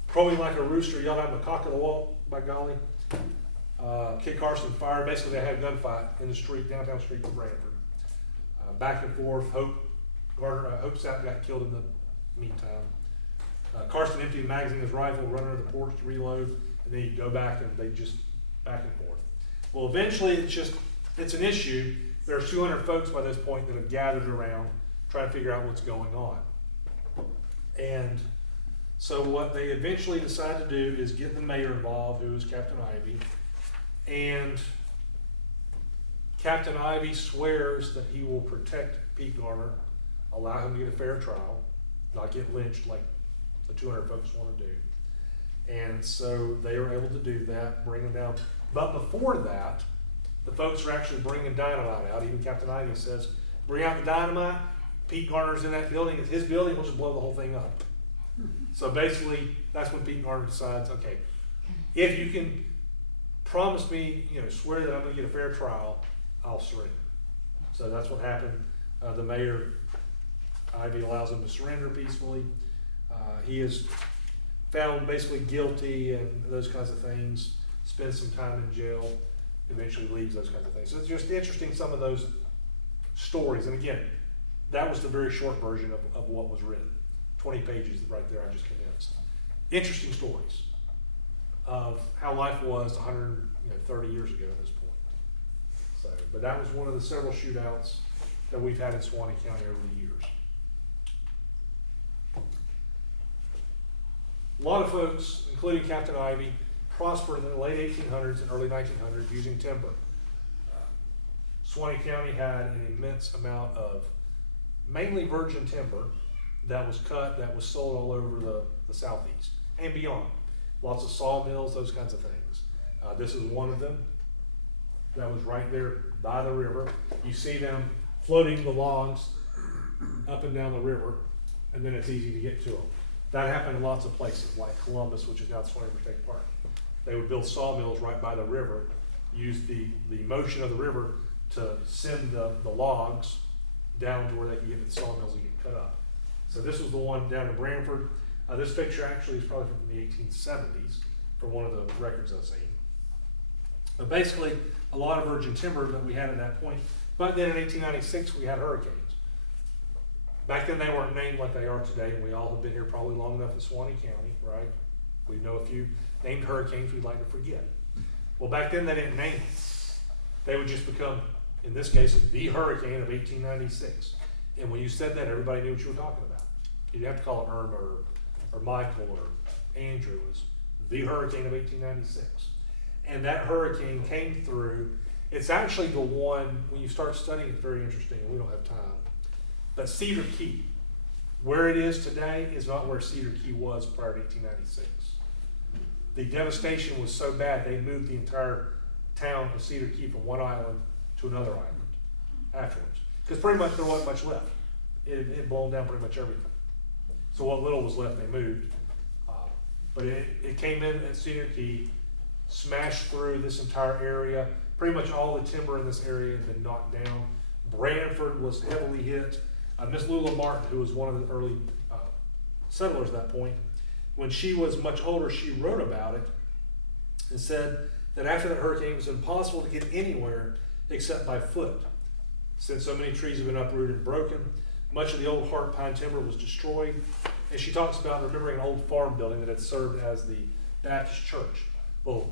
crowing like a rooster, yelled out, "Macaque of the walk, by golly." Kit Carson fired. Basically, they had a gunfight in the street, downtown street of Branford. Back and forth. Hope Sapp got killed in the meantime. Carson emptied a magazine in his rifle, run under the porch to reload, and then he'd go back, and they just back and forth. Well, eventually, it's an issue. There's 200 folks by this point that have gathered around trying to figure out what's going on. And so what they eventually decide to do is get the mayor involved, who is Captain Ivy. And Captain Ivy swears that he will protect Pete Garner, allow him to get a fair trial, not get lynched like the 200 folks want to do. And so they were able to do that, bring him down. But before that, the folks are actually bringing dynamite out. Even Captain Ivy says, "Bring out the dynamite, Pete Garner's in that building, it's his building, we'll just blow the whole thing up. So basically, that's when Pete Garner decides, okay, if you can promise me, swear that I'm gonna get a fair trial, I'll surrender. So that's what happened. The mayor, Ivy, allows him to surrender peacefully. He is found basically guilty and those kinds of things, spends some time in jail, eventually leaves, those kinds of things. So it's just interesting, some of those stories. And again, that was the very short version of what was written. 20 pages right there, I just condensed. Interesting stories of how life was 130 years ago at this point. So, but that was one of the several shootouts that we've had in Suwannee County over the years. A lot of folks, including Captain Ivy, prospered in the late 1800s and early 1900s using timber. Suwannee County had an immense amount of mainly virgin timber that was cut, that was sold all over the southeast and beyond. Lots of sawmills, those kinds of things. This is one of them that was right there by the river. You see them floating the logs up and down the river, and then it's easy to get to them. That happened in lots of places, like Columbus, which is now the Suwannee State Park. They would build sawmills right by the river, use the motion of the river to send the logs down to where they could get to the sawmills and get cut up. So this was the one down in Branford. This picture actually is probably from the 1870s, from one of the records I've seen. But basically, a lot of virgin timber that we had at that point. But then in 1896, we had hurricanes. Back then, they weren't named like they are today, and we all have been here probably long enough in Suwannee County, right? We know a few named hurricanes we'd like to forget. Well, back then, they didn't name them. They would just become, in this case, the hurricane of 1896. And when you said that, everybody knew what you were talking about. You didn't have to call it Irma or Michael or Andrew. It was the hurricane of 1896. And that hurricane came through. It's actually the one, when you start studying, it's very interesting, and we don't have time. But Cedar Key, where it is today, is not where Cedar Key was prior to 1896. The devastation was so bad, they moved the entire town of Cedar Key from one island to another island afterwards. Because pretty much there wasn't much left. It had blown down pretty much everything. So what little was left, they moved. But it came in at Cedar Key, smashed through this entire area. Pretty much all the timber in this area had been knocked down. Branford was heavily hit. Miss Lula Martin, who was one of the early settlers at that point, when she was much older, she wrote about it and said that after that hurricane, it was impossible to get anywhere except by foot. Since so many trees have been uprooted and broken, much of the old hard pine timber was destroyed. And she talks about remembering an old farm building that had served as the Baptist church. Well,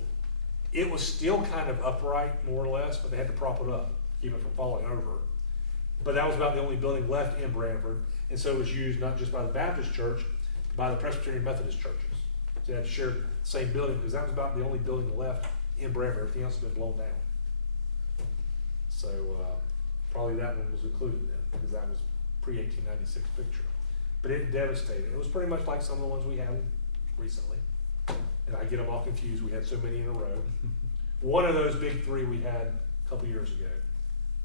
it was still kind of upright, more or less, but they had to prop it up, keep it from falling over. But that was about the only building left in Branford, and so it was used not just by the Baptist church, but by the Presbyterian Methodist churches. So they had to share the same building, because that was about the only building left in Branford. Everything else had been blown down. So probably that one was included then, because that was pre-1896 picture. But it devastated. It was pretty much like some of the ones we had recently. And I get them all confused. We had so many in a row. One of those big three we had a couple years ago.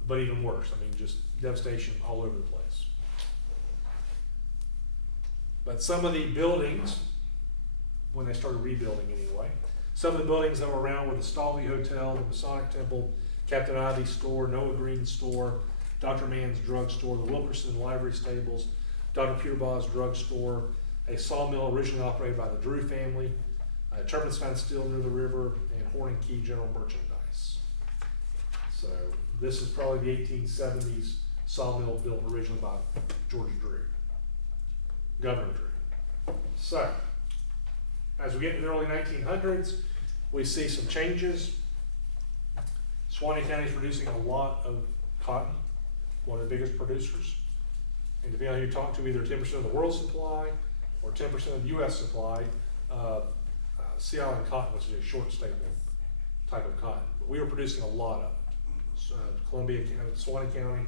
But even worse, I mean, just devastation all over the place. But some of the buildings, when they started rebuilding anyway, some of the buildings that were around were the Stalvey Hotel, the Masonic Temple, Captain Ivy's store, Noah Green's store, Dr. Mann's drugstore, the Wilkerson Livery Stables, Dr. Peterbaugh's drugstore, a sawmill originally operated by the Drew family, Turpentine Steel near the river, and Horn and Key General Merchandise. So this is probably the 1870s sawmill built originally by George Drew, Governor Drew. So as we get to the early 1900s, we see some changes. Suwannee County is producing a lot of cotton, one of the biggest producers. And depending on who you talk to, either 10% of the world's supply or 10% of the U.S. supply, Sea Island cotton, which is a short staple type of cotton. But we were producing a lot of it. So, Columbia County, Suwannee County,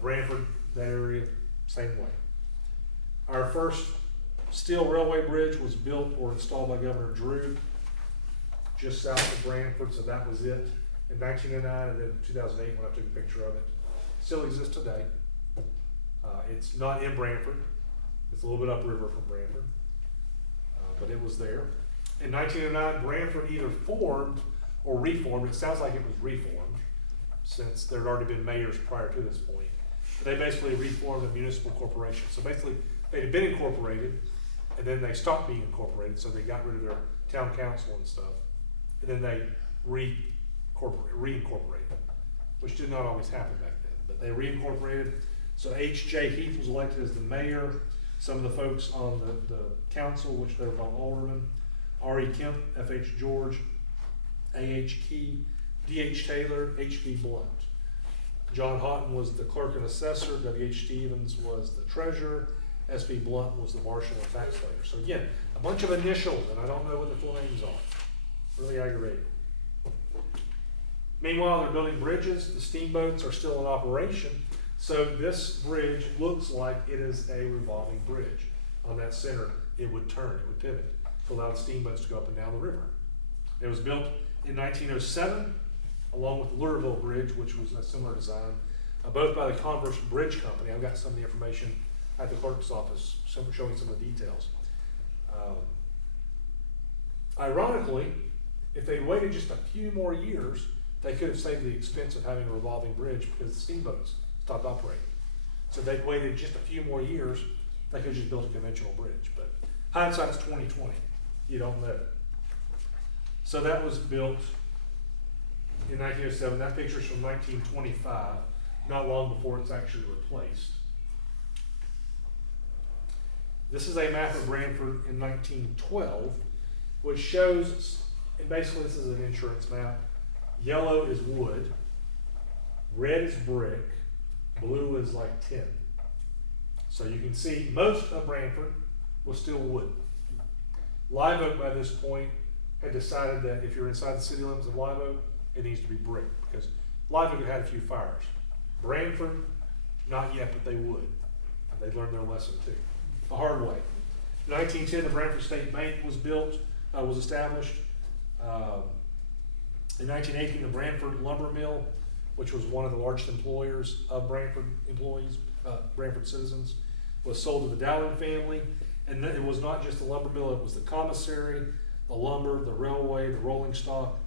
Branford, that area, same way. Our first steel railway bridge was built or installed by Governor Drew just south of Branford, so that was it in 1909, and then 2008 when I took a picture of it. Still exists today. It's not in Branford. It's a little bit upriver from Branford, but it was there. In 1909, Branford either formed or reformed. It sounds like it was reformed, since there had already been mayors prior to this point. But they basically reformed a municipal corporation. So basically, they had been incorporated, and then they stopped being incorporated, so they got rid of their town council and stuff. And then they reincorporated, which did not always happen back then. But they reincorporated. So H.J. Heath was elected as the mayor. Some of the folks on the council, which they were called aldermen, R.E. Kemp, F.H. George, A.H. Key, D.H. Taylor, H.B. Blunt. John Houghton was the clerk and assessor, W.H. Stevens was the treasurer, S.B. Blunt was the marshal and tax collector. So again, a bunch of initials, and I don't know what the full names are. Really aggravating. Meanwhile, they're building bridges. The steamboats are still in operation. So this bridge looks like it is a revolving bridge. On that center, it would turn, it would pivot to allow the steamboats to go up and down the river. It was built in 1907, along with the Louisville Bridge, which was a similar design, both by the Converse Bridge Company. I've got some of the information at the clerk's office showing some of the details. Ironically, if they waited just a few more years, they could have saved the expense of having a revolving bridge because the steamboats stopped operating. So if they waited just a few more years, they could have just built a conventional bridge. But hindsight's 20/20. You don't know. So that was built in 1907. That picture's from 1925, not long before it's actually replaced. This is a map of Branford in 1912, which shows, and basically this is an insurance map. Yellow is wood, red is brick, blue is like tin. So you can see most of Branford was still wood. Live Oak by this point had decided that if you're inside the city limits of Live Oak, it needs to be brick, because Live Oak had had a few fires. Branford, not yet, but they would. They learned their lesson too, the hard way. In 1910, the Branford State Bank was built, was established. In 1918, the Branford Lumber Mill, which was one of the largest employers of Branford employees, Branford citizens, was sold to the Dowling family. And it was not just the lumber mill, it was the commissary, the lumber, the railway, the rolling stock,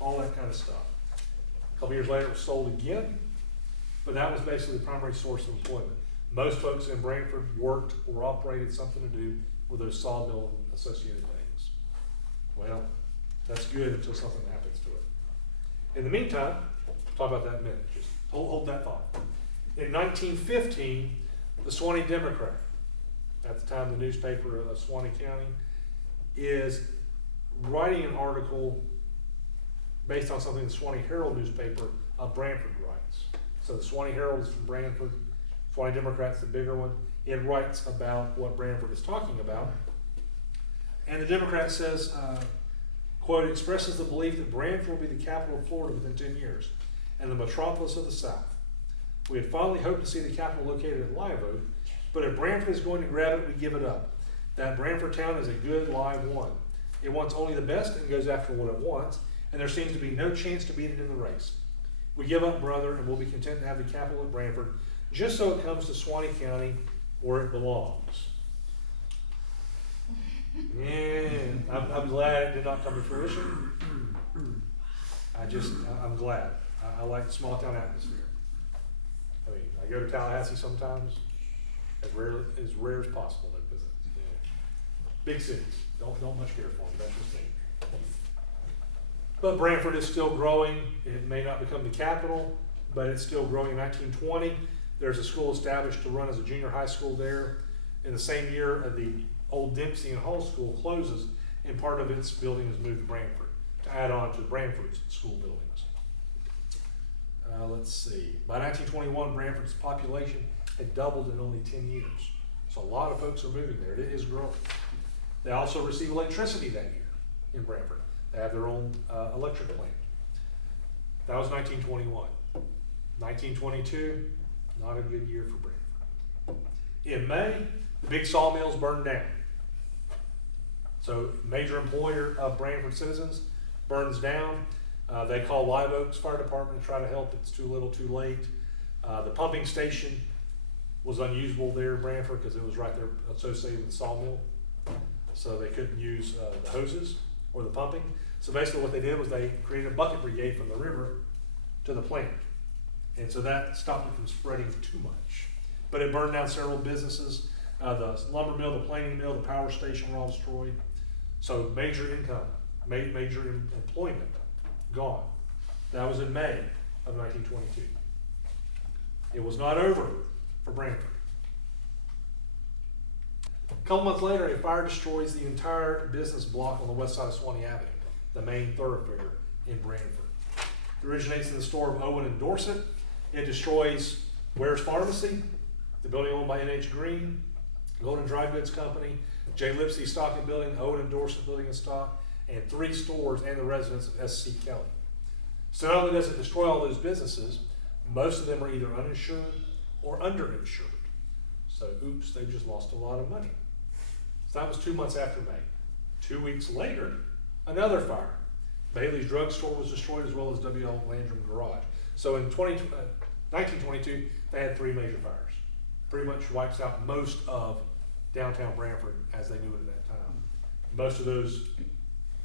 all that kind of stuff. A couple years later, it was sold again, but that was basically the primary source of employment. Most folks in Branford worked or operated something to do with those sawmill and associated things. Well, that's good until something happens to it. In the meantime, we'll talk about that in a minute. Just hold that thought. In 1915, the Suwannee Democrat, at the time the newspaper of Suwannee County, is writing an article based on something the Suwannee Herald newspaper of Branford writes. So the Suwannee Herald is from Branford, Suwannee Democrat's the bigger one. It writes about what Branford is talking about. And the Democrat says, quote, expresses the belief that Branford will be the capital of Florida within 10 years and the metropolis of the South. We had fondly hoped to see the capital located at Live Oak, but if Branford is going to grab it, we give it up. That Branford town is a good live one. It wants only the best and goes after what it wants, and there seems to be no chance to beat it in the race. We give up, brother, and we'll be content to have the capital at Branford, just so it comes to Suwannee County where it belongs. And I'm glad it did not come to fruition. I'm glad. I like the small town atmosphere. I mean, I go to Tallahassee sometimes, as rare as possible to visit. You know. Big cities, don't much care for them, that's just me. But Branford is still growing. It may not become the capital, but it's still growing. In 1920, there's a school established to run as a junior high school there. In the same year, the old Dempsey and Hall School closes, and part of its building is moved to Branford to add on to Branford's school buildings. Let's see. By 1921, Branford's population had doubled in only 10 years. So a lot of folks are moving there. It is growing. They also receive electricity that year in Branford. They have their own electric plant. That was 1921. 1922, not a good year for Branford. In May, the big sawmills burned down. So major employer of Branford citizens burns down. They call Live Oak's fire department to try to help. It's too little, too late. The pumping station was unusable there in Branford because it was right there associated with the sawmill. So they couldn't use the hoses or the pumping. So basically what they did was they created a bucket brigade from the river to the plant. And so that stopped it from spreading too much. But it burned down several businesses. The lumber mill, the planing mill, the power station were all destroyed. So major income, major employment gone. That was in May of 1922. It was not over for Branford. A couple months later, a fire destroys the entire business block on the west side of Suwannee Avenue, the main thoroughfare in Branford. It originates in the store of Owen and Dorset. It destroys Ware's Pharmacy, the building owned by N.H. Green, Golden Dry Goods Company, J. Lipsey Stock and Building, Owen and Dorset Building and Stock, and 3 stores and the residence of S.C. Kelly. So not only does it destroy all those businesses, most of them are either uninsured or underinsured. So oops, they just lost a lot of money. So that was 2 months after May. 2 weeks later, another fire. Bailey's drugstore was destroyed as well as W.L. Landrum Garage. So in 1922, they had 3 major fires. Pretty much wipes out most of downtown Branford as they knew it at that time. Most of those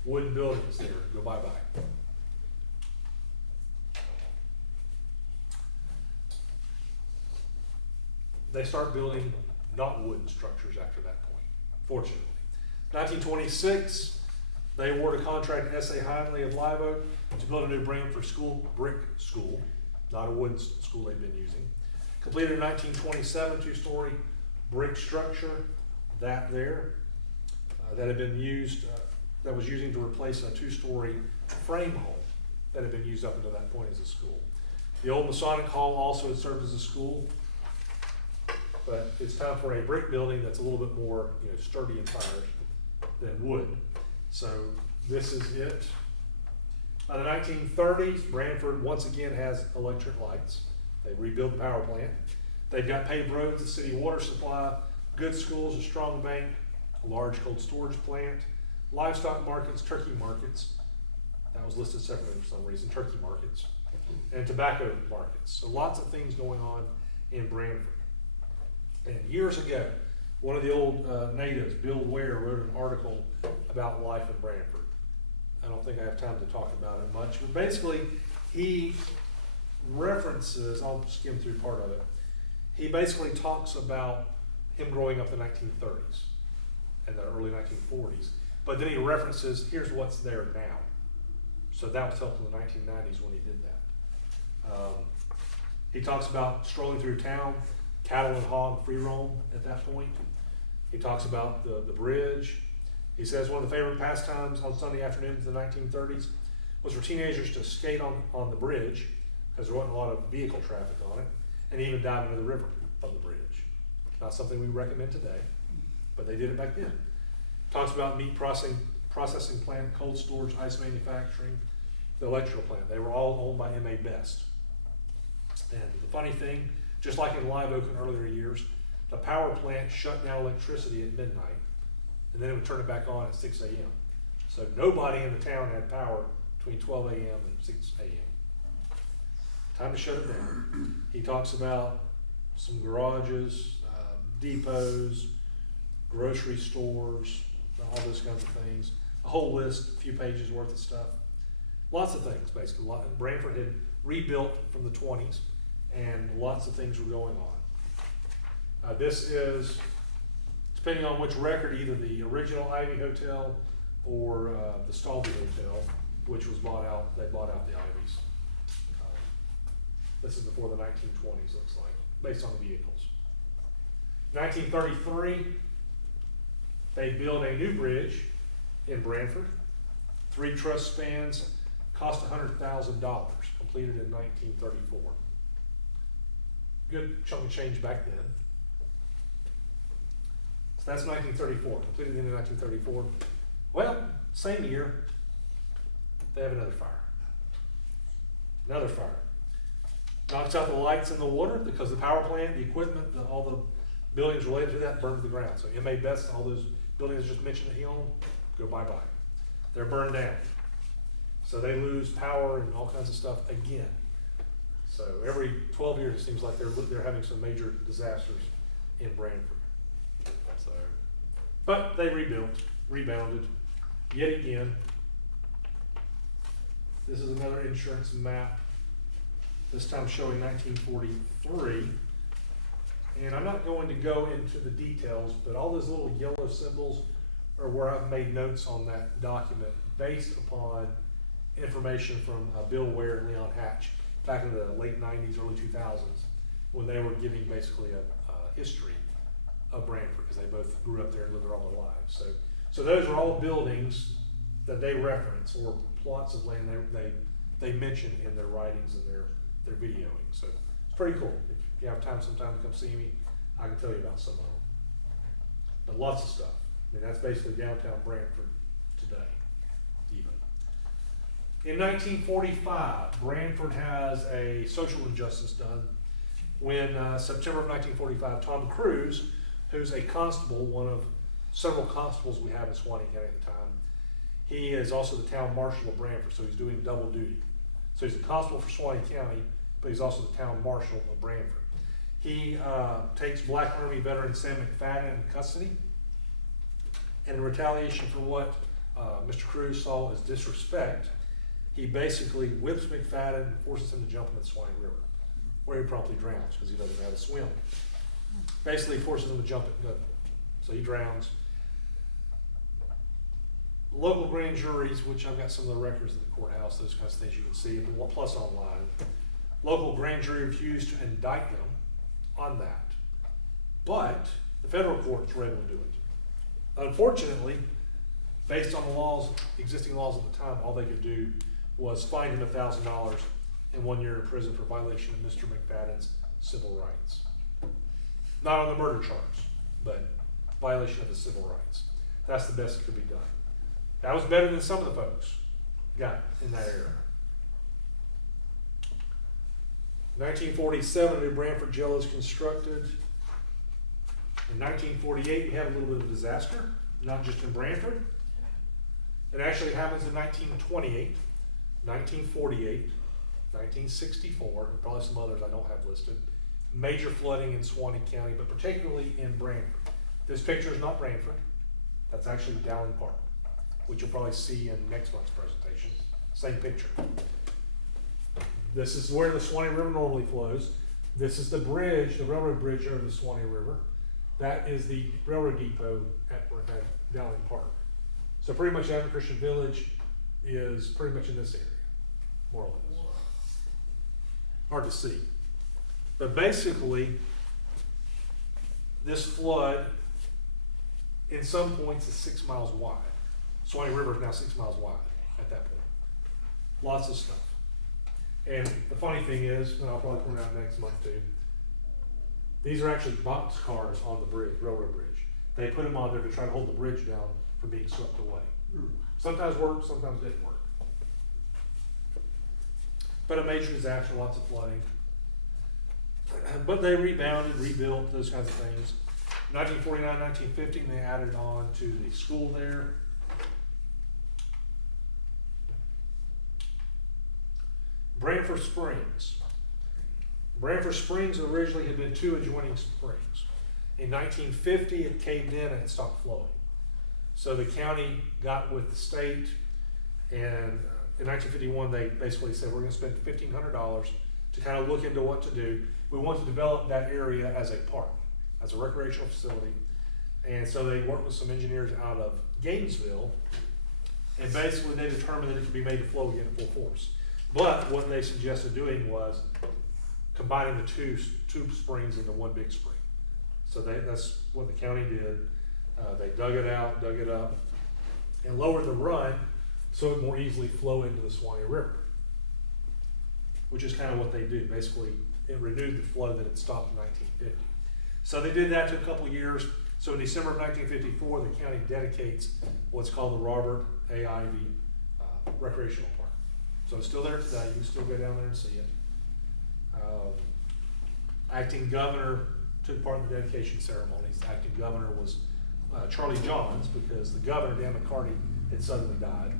wooden buildings there go bye-bye. They start building not wooden structures after that point, fortunately. 1926, they award a contract to S.A. Hindley of Live Oak to build a new Branford brick school, not a wooden school they've been using. Completed in 1927, 2-story brick structure, that had been used, that was using to replace a 2-story frame home that had been used up until that point as a school. The old Masonic Hall also had served as a school, but it's time for a brick building that's a little bit more, sturdy in fires than wood. So this is it. In the 1930s, Branford once again has electric lights. They rebuild the power plant. They've got paved roads, a city water supply, good schools, a strong bank, a large cold storage plant, livestock markets, turkey markets. That was listed separately for some reason, turkey markets, and tobacco markets. So lots of things going on in Branford. And years ago, one of the old natives, Bill Ware, wrote an article about life in Branford. I don't think I have time to talk about it much, but basically he references, I'll skim through part of it. He basically talks about him growing up in the 1930s and the early 1940s, but then he references, here's what's there now. So that was helpful in the 1990s when he did that. He talks about strolling through town, cattle and hog free roam at that point. He talks about the bridge. He says one of the favorite pastimes on Sunday afternoons in the 1930s was for teenagers to skate on the bridge, because there wasn't a lot of vehicle traffic on it, and even dive into the river from the bridge. Not something we recommend today, but they did it back then. Talks about meat processing plant, cold storage, ice manufacturing, the electrical plant. They were all owned by M.A. Best. And the funny thing, just like in Live Oak in earlier years, the power plant shut down electricity at midnight, and then it would turn it back on at 6 a.m. So nobody in the town had power between 12 a.m. and 6 a.m. Time to shut it down. He talks about some garages, depots, grocery stores, all those kinds of things. A whole list, a few pages worth of stuff. Lots of things, basically. Branford had rebuilt from the 20s, and lots of things were going on. This is, depending on which record, either the original Ivy Hotel or the Stalby Hotel, which was bought out. They bought out the Ivies. This is before the 1920s, looks like, based on the vehicles. 1933, they built a new bridge in Branford. 3 truss spans, cost $100,000, completed in 1934. Good chunk of change back then. So that's 1934, completed in 1934. Well, same year, they have another fire. Another fire. Knocks out the lights and the water because the power plant, the equipment, all the buildings related to that burned to the ground. So M.A. Best, all those buildings I just mentioned that he owned, go bye-bye. They're burned down. So they lose power and all kinds of stuff again. So every 12 years, it seems like they're having some major disasters in Branford. So, but they rebounded yet again. This is another insurance map, this time showing 1943. And I'm not going to go into the details, but all those little yellow symbols are where I've made notes on that document based upon information from Bill Ware and Leon Hatch back in the late 90s, early 2000s, when they were giving basically a history of Branford, because they both grew up there and lived there all their lives. So those are all buildings that they reference, or plots of land they mention in their writings and their videoing. So it's pretty cool. If you have time sometime to come see me, I can tell you about some of them. But lots of stuff. I mean, that's basically downtown Branford today, even. In 1945, Branford has a social injustice done when September of 1945, Tom Cruise, who's a constable, one of several constables we have in Suwannee County at the time, he is also the town marshal of Branford, so he's doing double duty. So he's a constable for Suwannee County, but he's also the town marshal of Branford. He takes Black Army veteran Sam McFadden in custody, and in retaliation for what Mr. Cruz saw as disrespect, he basically whips McFadden and forces him to jump into the Suwannee River, where he promptly drowns because he doesn't know how to swim. Basically forces him to jump it, so he drowns. Local grand juries, which I've got some of the records of the courthouse, those kinds of things you can see, plus online. Local grand jury refused to indict him on that, but the federal courts were able to do it. Unfortunately, based on the laws, existing laws at the time, all they could do was fine him $1,000 and 1 year in prison for violation of Mr. McFadden's civil rights. Not on the murder charge, but violation of his civil rights. That's the best that could be done. That was better than some of the folks got in that era. 1947, a new Branford jail is constructed. In 1948, we have a little bit of a disaster, not just in Branford. It actually happens in 1928, 1948, 1964, and probably some others I don't have listed. Major flooding in Suwannee County, but particularly in Branford. This picture is not Branford. That's actually Dowling Park, which you'll probably see in next month's presentation. Same picture. This is where the Suwannee River normally flows. This is the bridge, the railroad bridge over the Suwannee River. That is the railroad depot at Dowling Park. So pretty much Advent Christian Village is pretty much in this area, more or less. Hard to see. But basically, this flood, in some points, is 6 miles wide. Suwannee River is now 6 miles wide at that point. Lots of stuff. And the funny thing is, and I'll probably point out next month too, these are actually box cars on the bridge, railroad bridge. They put them on there to try to hold the bridge down from being swept away. Sometimes worked, sometimes didn't work. But a major disaster, lots of flooding. But they rebounded, rebuilt, those kinds of things. 1949, 1950, they added on to the school there. Branford Springs. Branford Springs originally had been 2 adjoining springs. In 1950, it caved in and it stopped flowing. So the county got with the state, and in 1951, they basically said, we're going to spend $1,500 to kind of look into what to do. We want to develop that area as a park, as a recreational facility. And so they worked with some engineers out of Gainesville, and basically they determined that it could be made to flow again at full force. But what they suggested doing was combining the two springs into one big spring. So that's what the county did. They dug it out, dug it up, and lowered the run so it would more easily flow into the Suwannee River, which is kind of what they do. Basically, it renewed the flow that had stopped in 1950. So they did that for a couple of years. So in December of 1954, the county dedicates what's called the Robert A. Ivy Recreational Park. So it's still there today. You can still go down there and see it. Acting governor took part in the dedication ceremonies. The acting governor was Charlie Johns, because the governor, Dan McCarty, had suddenly died.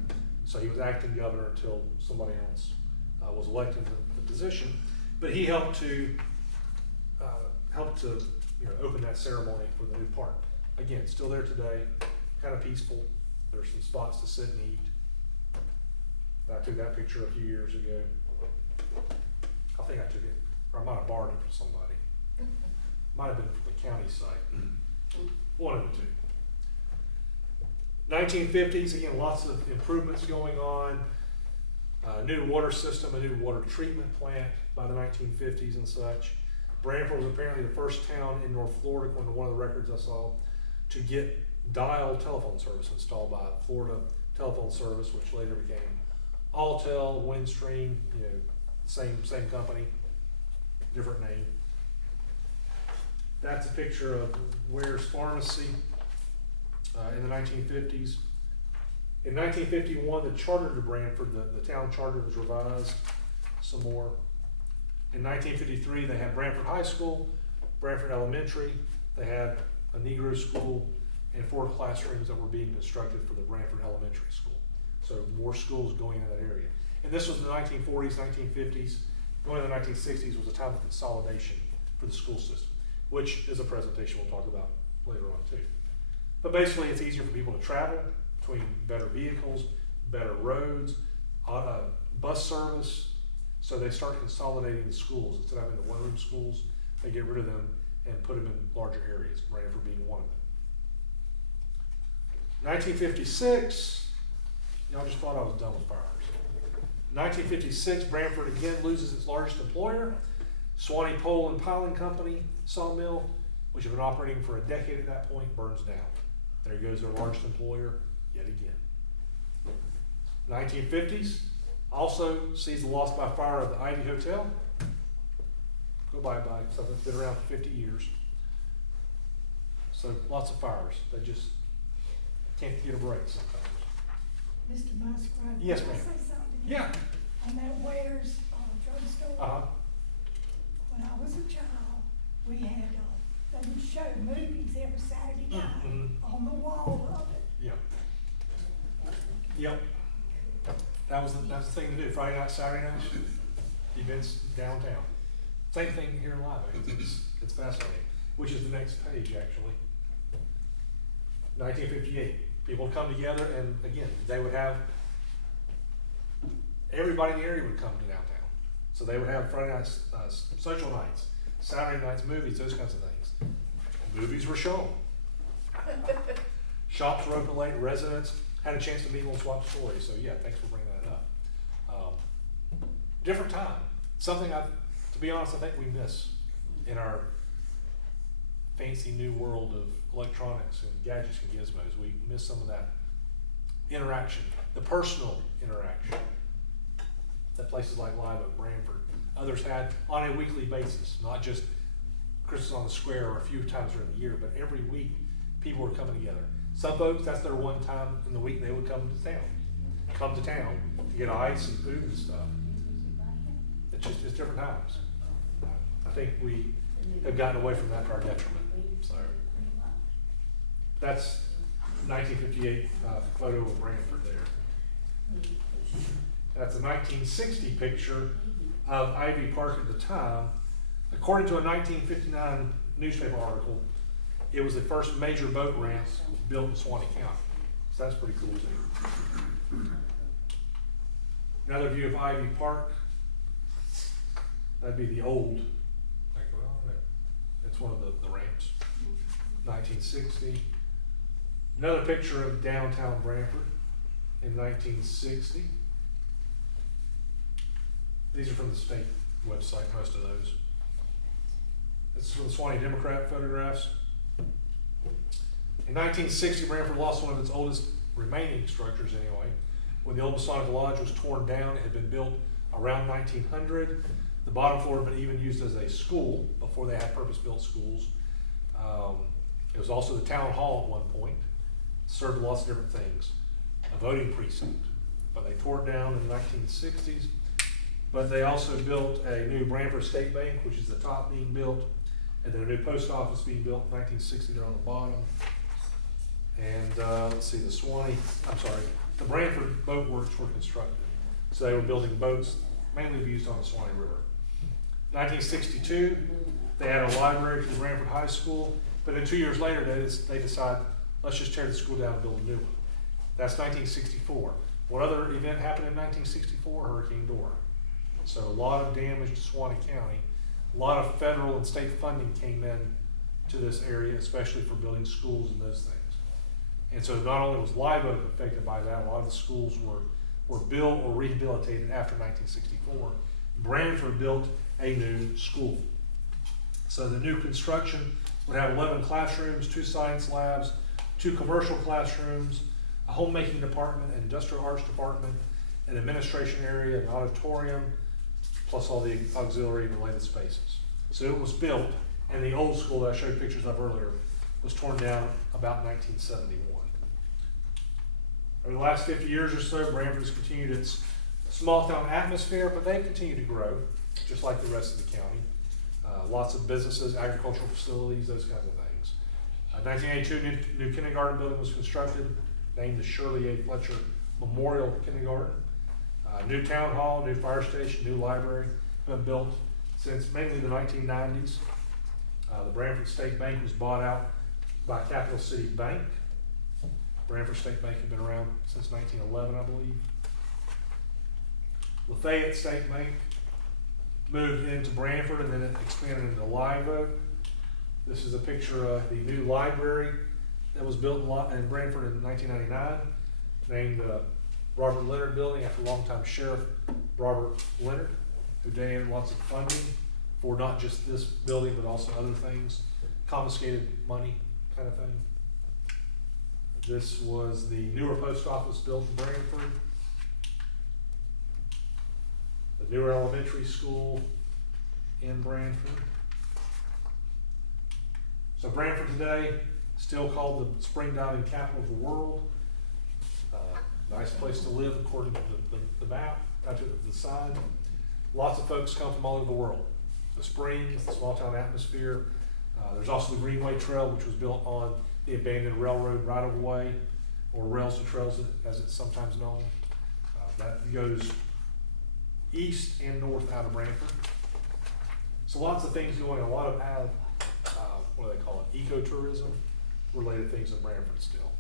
So he was acting governor until somebody else was elected to the position. But he helped to open that ceremony for the new park. Again, still there today, kind of peaceful. There's some spots to sit and eat. I took that picture a few years ago. I think I took it, or I might have borrowed it from somebody. Might have been from the county site. One of the two. 1950s, again, lots of improvements going on. New water system, a new water treatment plant by the 1950s and such. Branford was apparently the first town in North Florida, according to one of the records I saw, to get dial telephone service installed by Florida Telephone Service, which later became Alltel, Windstream, same company, different name. That's a picture of Ware's Pharmacy in the 1950s. In 1951, the charter to Branford, the town charter was revised some more. In 1953, they had Branford High School, Branford Elementary, they had a Negro school, and 4 classrooms that were being constructed for the Branford Elementary School. So more schools going in that area. And this was the 1940s, 1950s. Going into the 1960s was a time of consolidation for the school system, which is a presentation we'll talk about later on too. But basically, it's easier for people to travel between better vehicles, better roads, bus service. So they start consolidating the schools. Instead of having the one-room schools, they get rid of them and put them in larger areas, Branford being one of them. 1956, y'all just thought I was done with fires. 1956, Branford again loses its largest employer, Suwannee Pole and Piling Company sawmill, which had been operating for a decade at that point, burns down. There goes their largest employer yet again. 1950s also sees the loss by fire of the Ivy Hotel. Go bye-bye, something that's been around for 50 years. So lots of fires. They just can't get a break sometimes. Mr. Musgrove. Yes, can I ma'am. say something? Yeah. On that Ware's drugstore. When I was a child, we had, they would show movies every Saturday night on the wall of it. Yeah. Yep. That's the thing to do. Friday night, Saturday night, events downtown. Same thing here in Live. It's fascinating. Which is the next page, actually. 1958. People come together, and again, they would have everybody in the area would come to downtown. So they would have Friday nights, social nights, Saturday nights, movies, those kinds of things. Movies were shown. Shops were open late. Residents had a chance to mingle and swap stories. So yeah, thanks for bringing that up. Different time. Something to be honest, I think we miss in our fancy new world of electronics and gadgets and gizmos. We miss some of that interaction, the personal interaction that places like Live Oak, Branford, others had on a weekly basis, not just Christmas on the Square or a few times during the year, but every week people were coming together. Some folks, that's their one time in the week they would come to town to get ice and food and stuff. It's different times. I think we have gotten away from that to our detriment. So that's 1958 photo of Branford there. That's a 1960 picture of Ivy Park at the time. According to a 1959 newspaper article, it was the first major boat ramp built in Suwannee County. So that's pretty cool too. Another view of Ivy Park. That'd be the old, it's one of the ramps. 1960. Another picture of downtown Branford in 1960. These are from the state website, most of those. This is from the Suwannee Democrat photographs. In 1960, Branford lost one of its oldest remaining structures anyway. When the old Masonic Lodge was torn down, it had been built around 1900. The bottom floor had been even used as a school before they had purpose-built schools. It was also the town hall at one point. It served lots of different things. A voting precinct, but they tore it down in the 1960s. But they also built a new Branford State Bank, which is the top being built, and then a new post office being built in 1960 there on the bottom. And let's see, the Branford Boat Works were constructed. So they were building boats, mainly used on the Suwannee River. 1962, they added a library to the Branford High School, but then 2 years later, they decide, let's just tear the school down and build a new one. That's 1964. What other event happened in 1964? Hurricane Dora. So a lot of damage to Suwannee County. A lot of federal and state funding came in to this area, especially for building schools and those things. And so not only was Live Oak affected by that, a lot of the schools were built or rehabilitated after 1964. Branford built a new school. So the new construction would have 11 classrooms, 2 science labs, 2 commercial classrooms, a homemaking department, an industrial arts department, an administration area, an auditorium, plus all the auxiliary and related spaces. So it was built, and the old school that I showed pictures of earlier was torn down about 1971. Over the last 50 years or so, Branford has continued its small town atmosphere, but they've continued to grow, just like the rest of the county. Lots of businesses, agricultural facilities, those kinds of things. 1982, new kindergarten building was constructed, named the Shirley A. Fletcher Memorial Kindergarten. New town hall, new fire station, new library have been built since mainly the 1990s. The Branford State Bank was bought out by Capital City Bank. Branford State Bank had been around since 1911, I believe. Lafayette State Bank moved into Branford and then it expanded into Live Oak. This is a picture of the new library that was built in Branford in 1999, named the Robert Leonard Building after longtime Sheriff Robert Leonard, who donated lots of funding for not just this building but also other things, confiscated money kind of thing. This was the newer post office built in Branford. The newer elementary school in Branford. So Branford today, still called the spring diving capital of the world. Nice place to live according to the map, to the sign. Lots of folks come from all over the world. The springs, the small town atmosphere. There's also the Greenway Trail, which was built on the abandoned railroad right-of-way, or rails to trails as it's sometimes known. That goes east and north out of Branford. So lots of things going on, a lot of what do they call it, ecotourism related things in Branford still.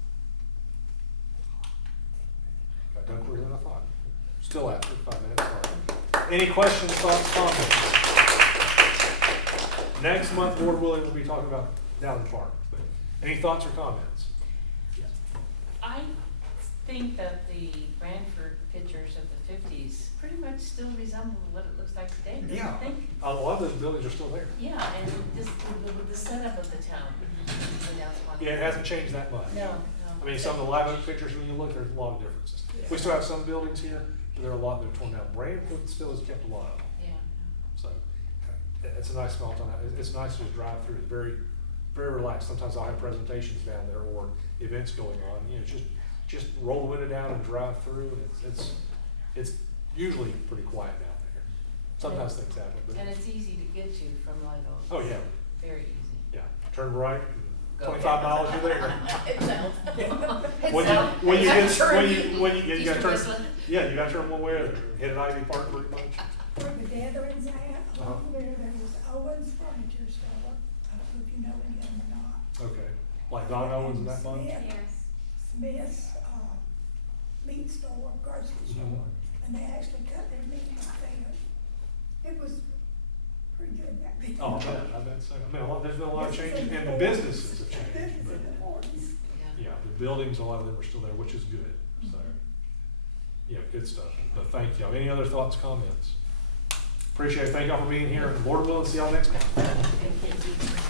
Got done quicker than I thought. Still at 5 minutes. Sorry. Any questions, thoughts, comments? Next month, Lord willing, we'll be talking about down the park. But any thoughts or comments? Yes. I think that the Branford pictures of the 50s pretty much still resemble what it looks like today. Don't Yeah, you think? a lot of those buildings are still there. Yeah, and this, the setup of the town. Yeah, it hasn't changed that much. No, no. I mean, some of the Live Oak pictures, when you look, there's a lot of differences. Yeah. We still have some buildings here, but there are a lot that are torn down. Branford still has kept a lot of them. Yeah. So it's a nice small town. It's nice to just drive through. It's very, very relaxed. Sometimes I'll have presentations down there or events going on. You know, just roll the window down and drive through. It's usually pretty quiet down there. Sometimes things happen, but And it's easy to get to from Live Oak. oh yeah, Very easy. yeah. Turn right. Go. 25 miles, you're there. It's out. When you East gotta or turn, West London? yeah, you gotta turn one way or the other. Hit an Ivy Park pretty much. Where the gatherings at, along there was Owens Furniture Store. I don't know if you know any of them or not. Okay. Like Don Owens and that bunch? Smith's, meat store, grocery store, and they actually cut their meat out there. It was pretty good back then. Oh, I bet so. I mean, there's been a lot of changes and the businesses have changed. Business But in the 40s. yeah, the buildings, a lot of them are still there, which is good. So, yeah, good stuff. But thank y'all. Any other thoughts, comments? Appreciate it. Thank y'all for being here. And Lord willing, see y'all next month. Thank you.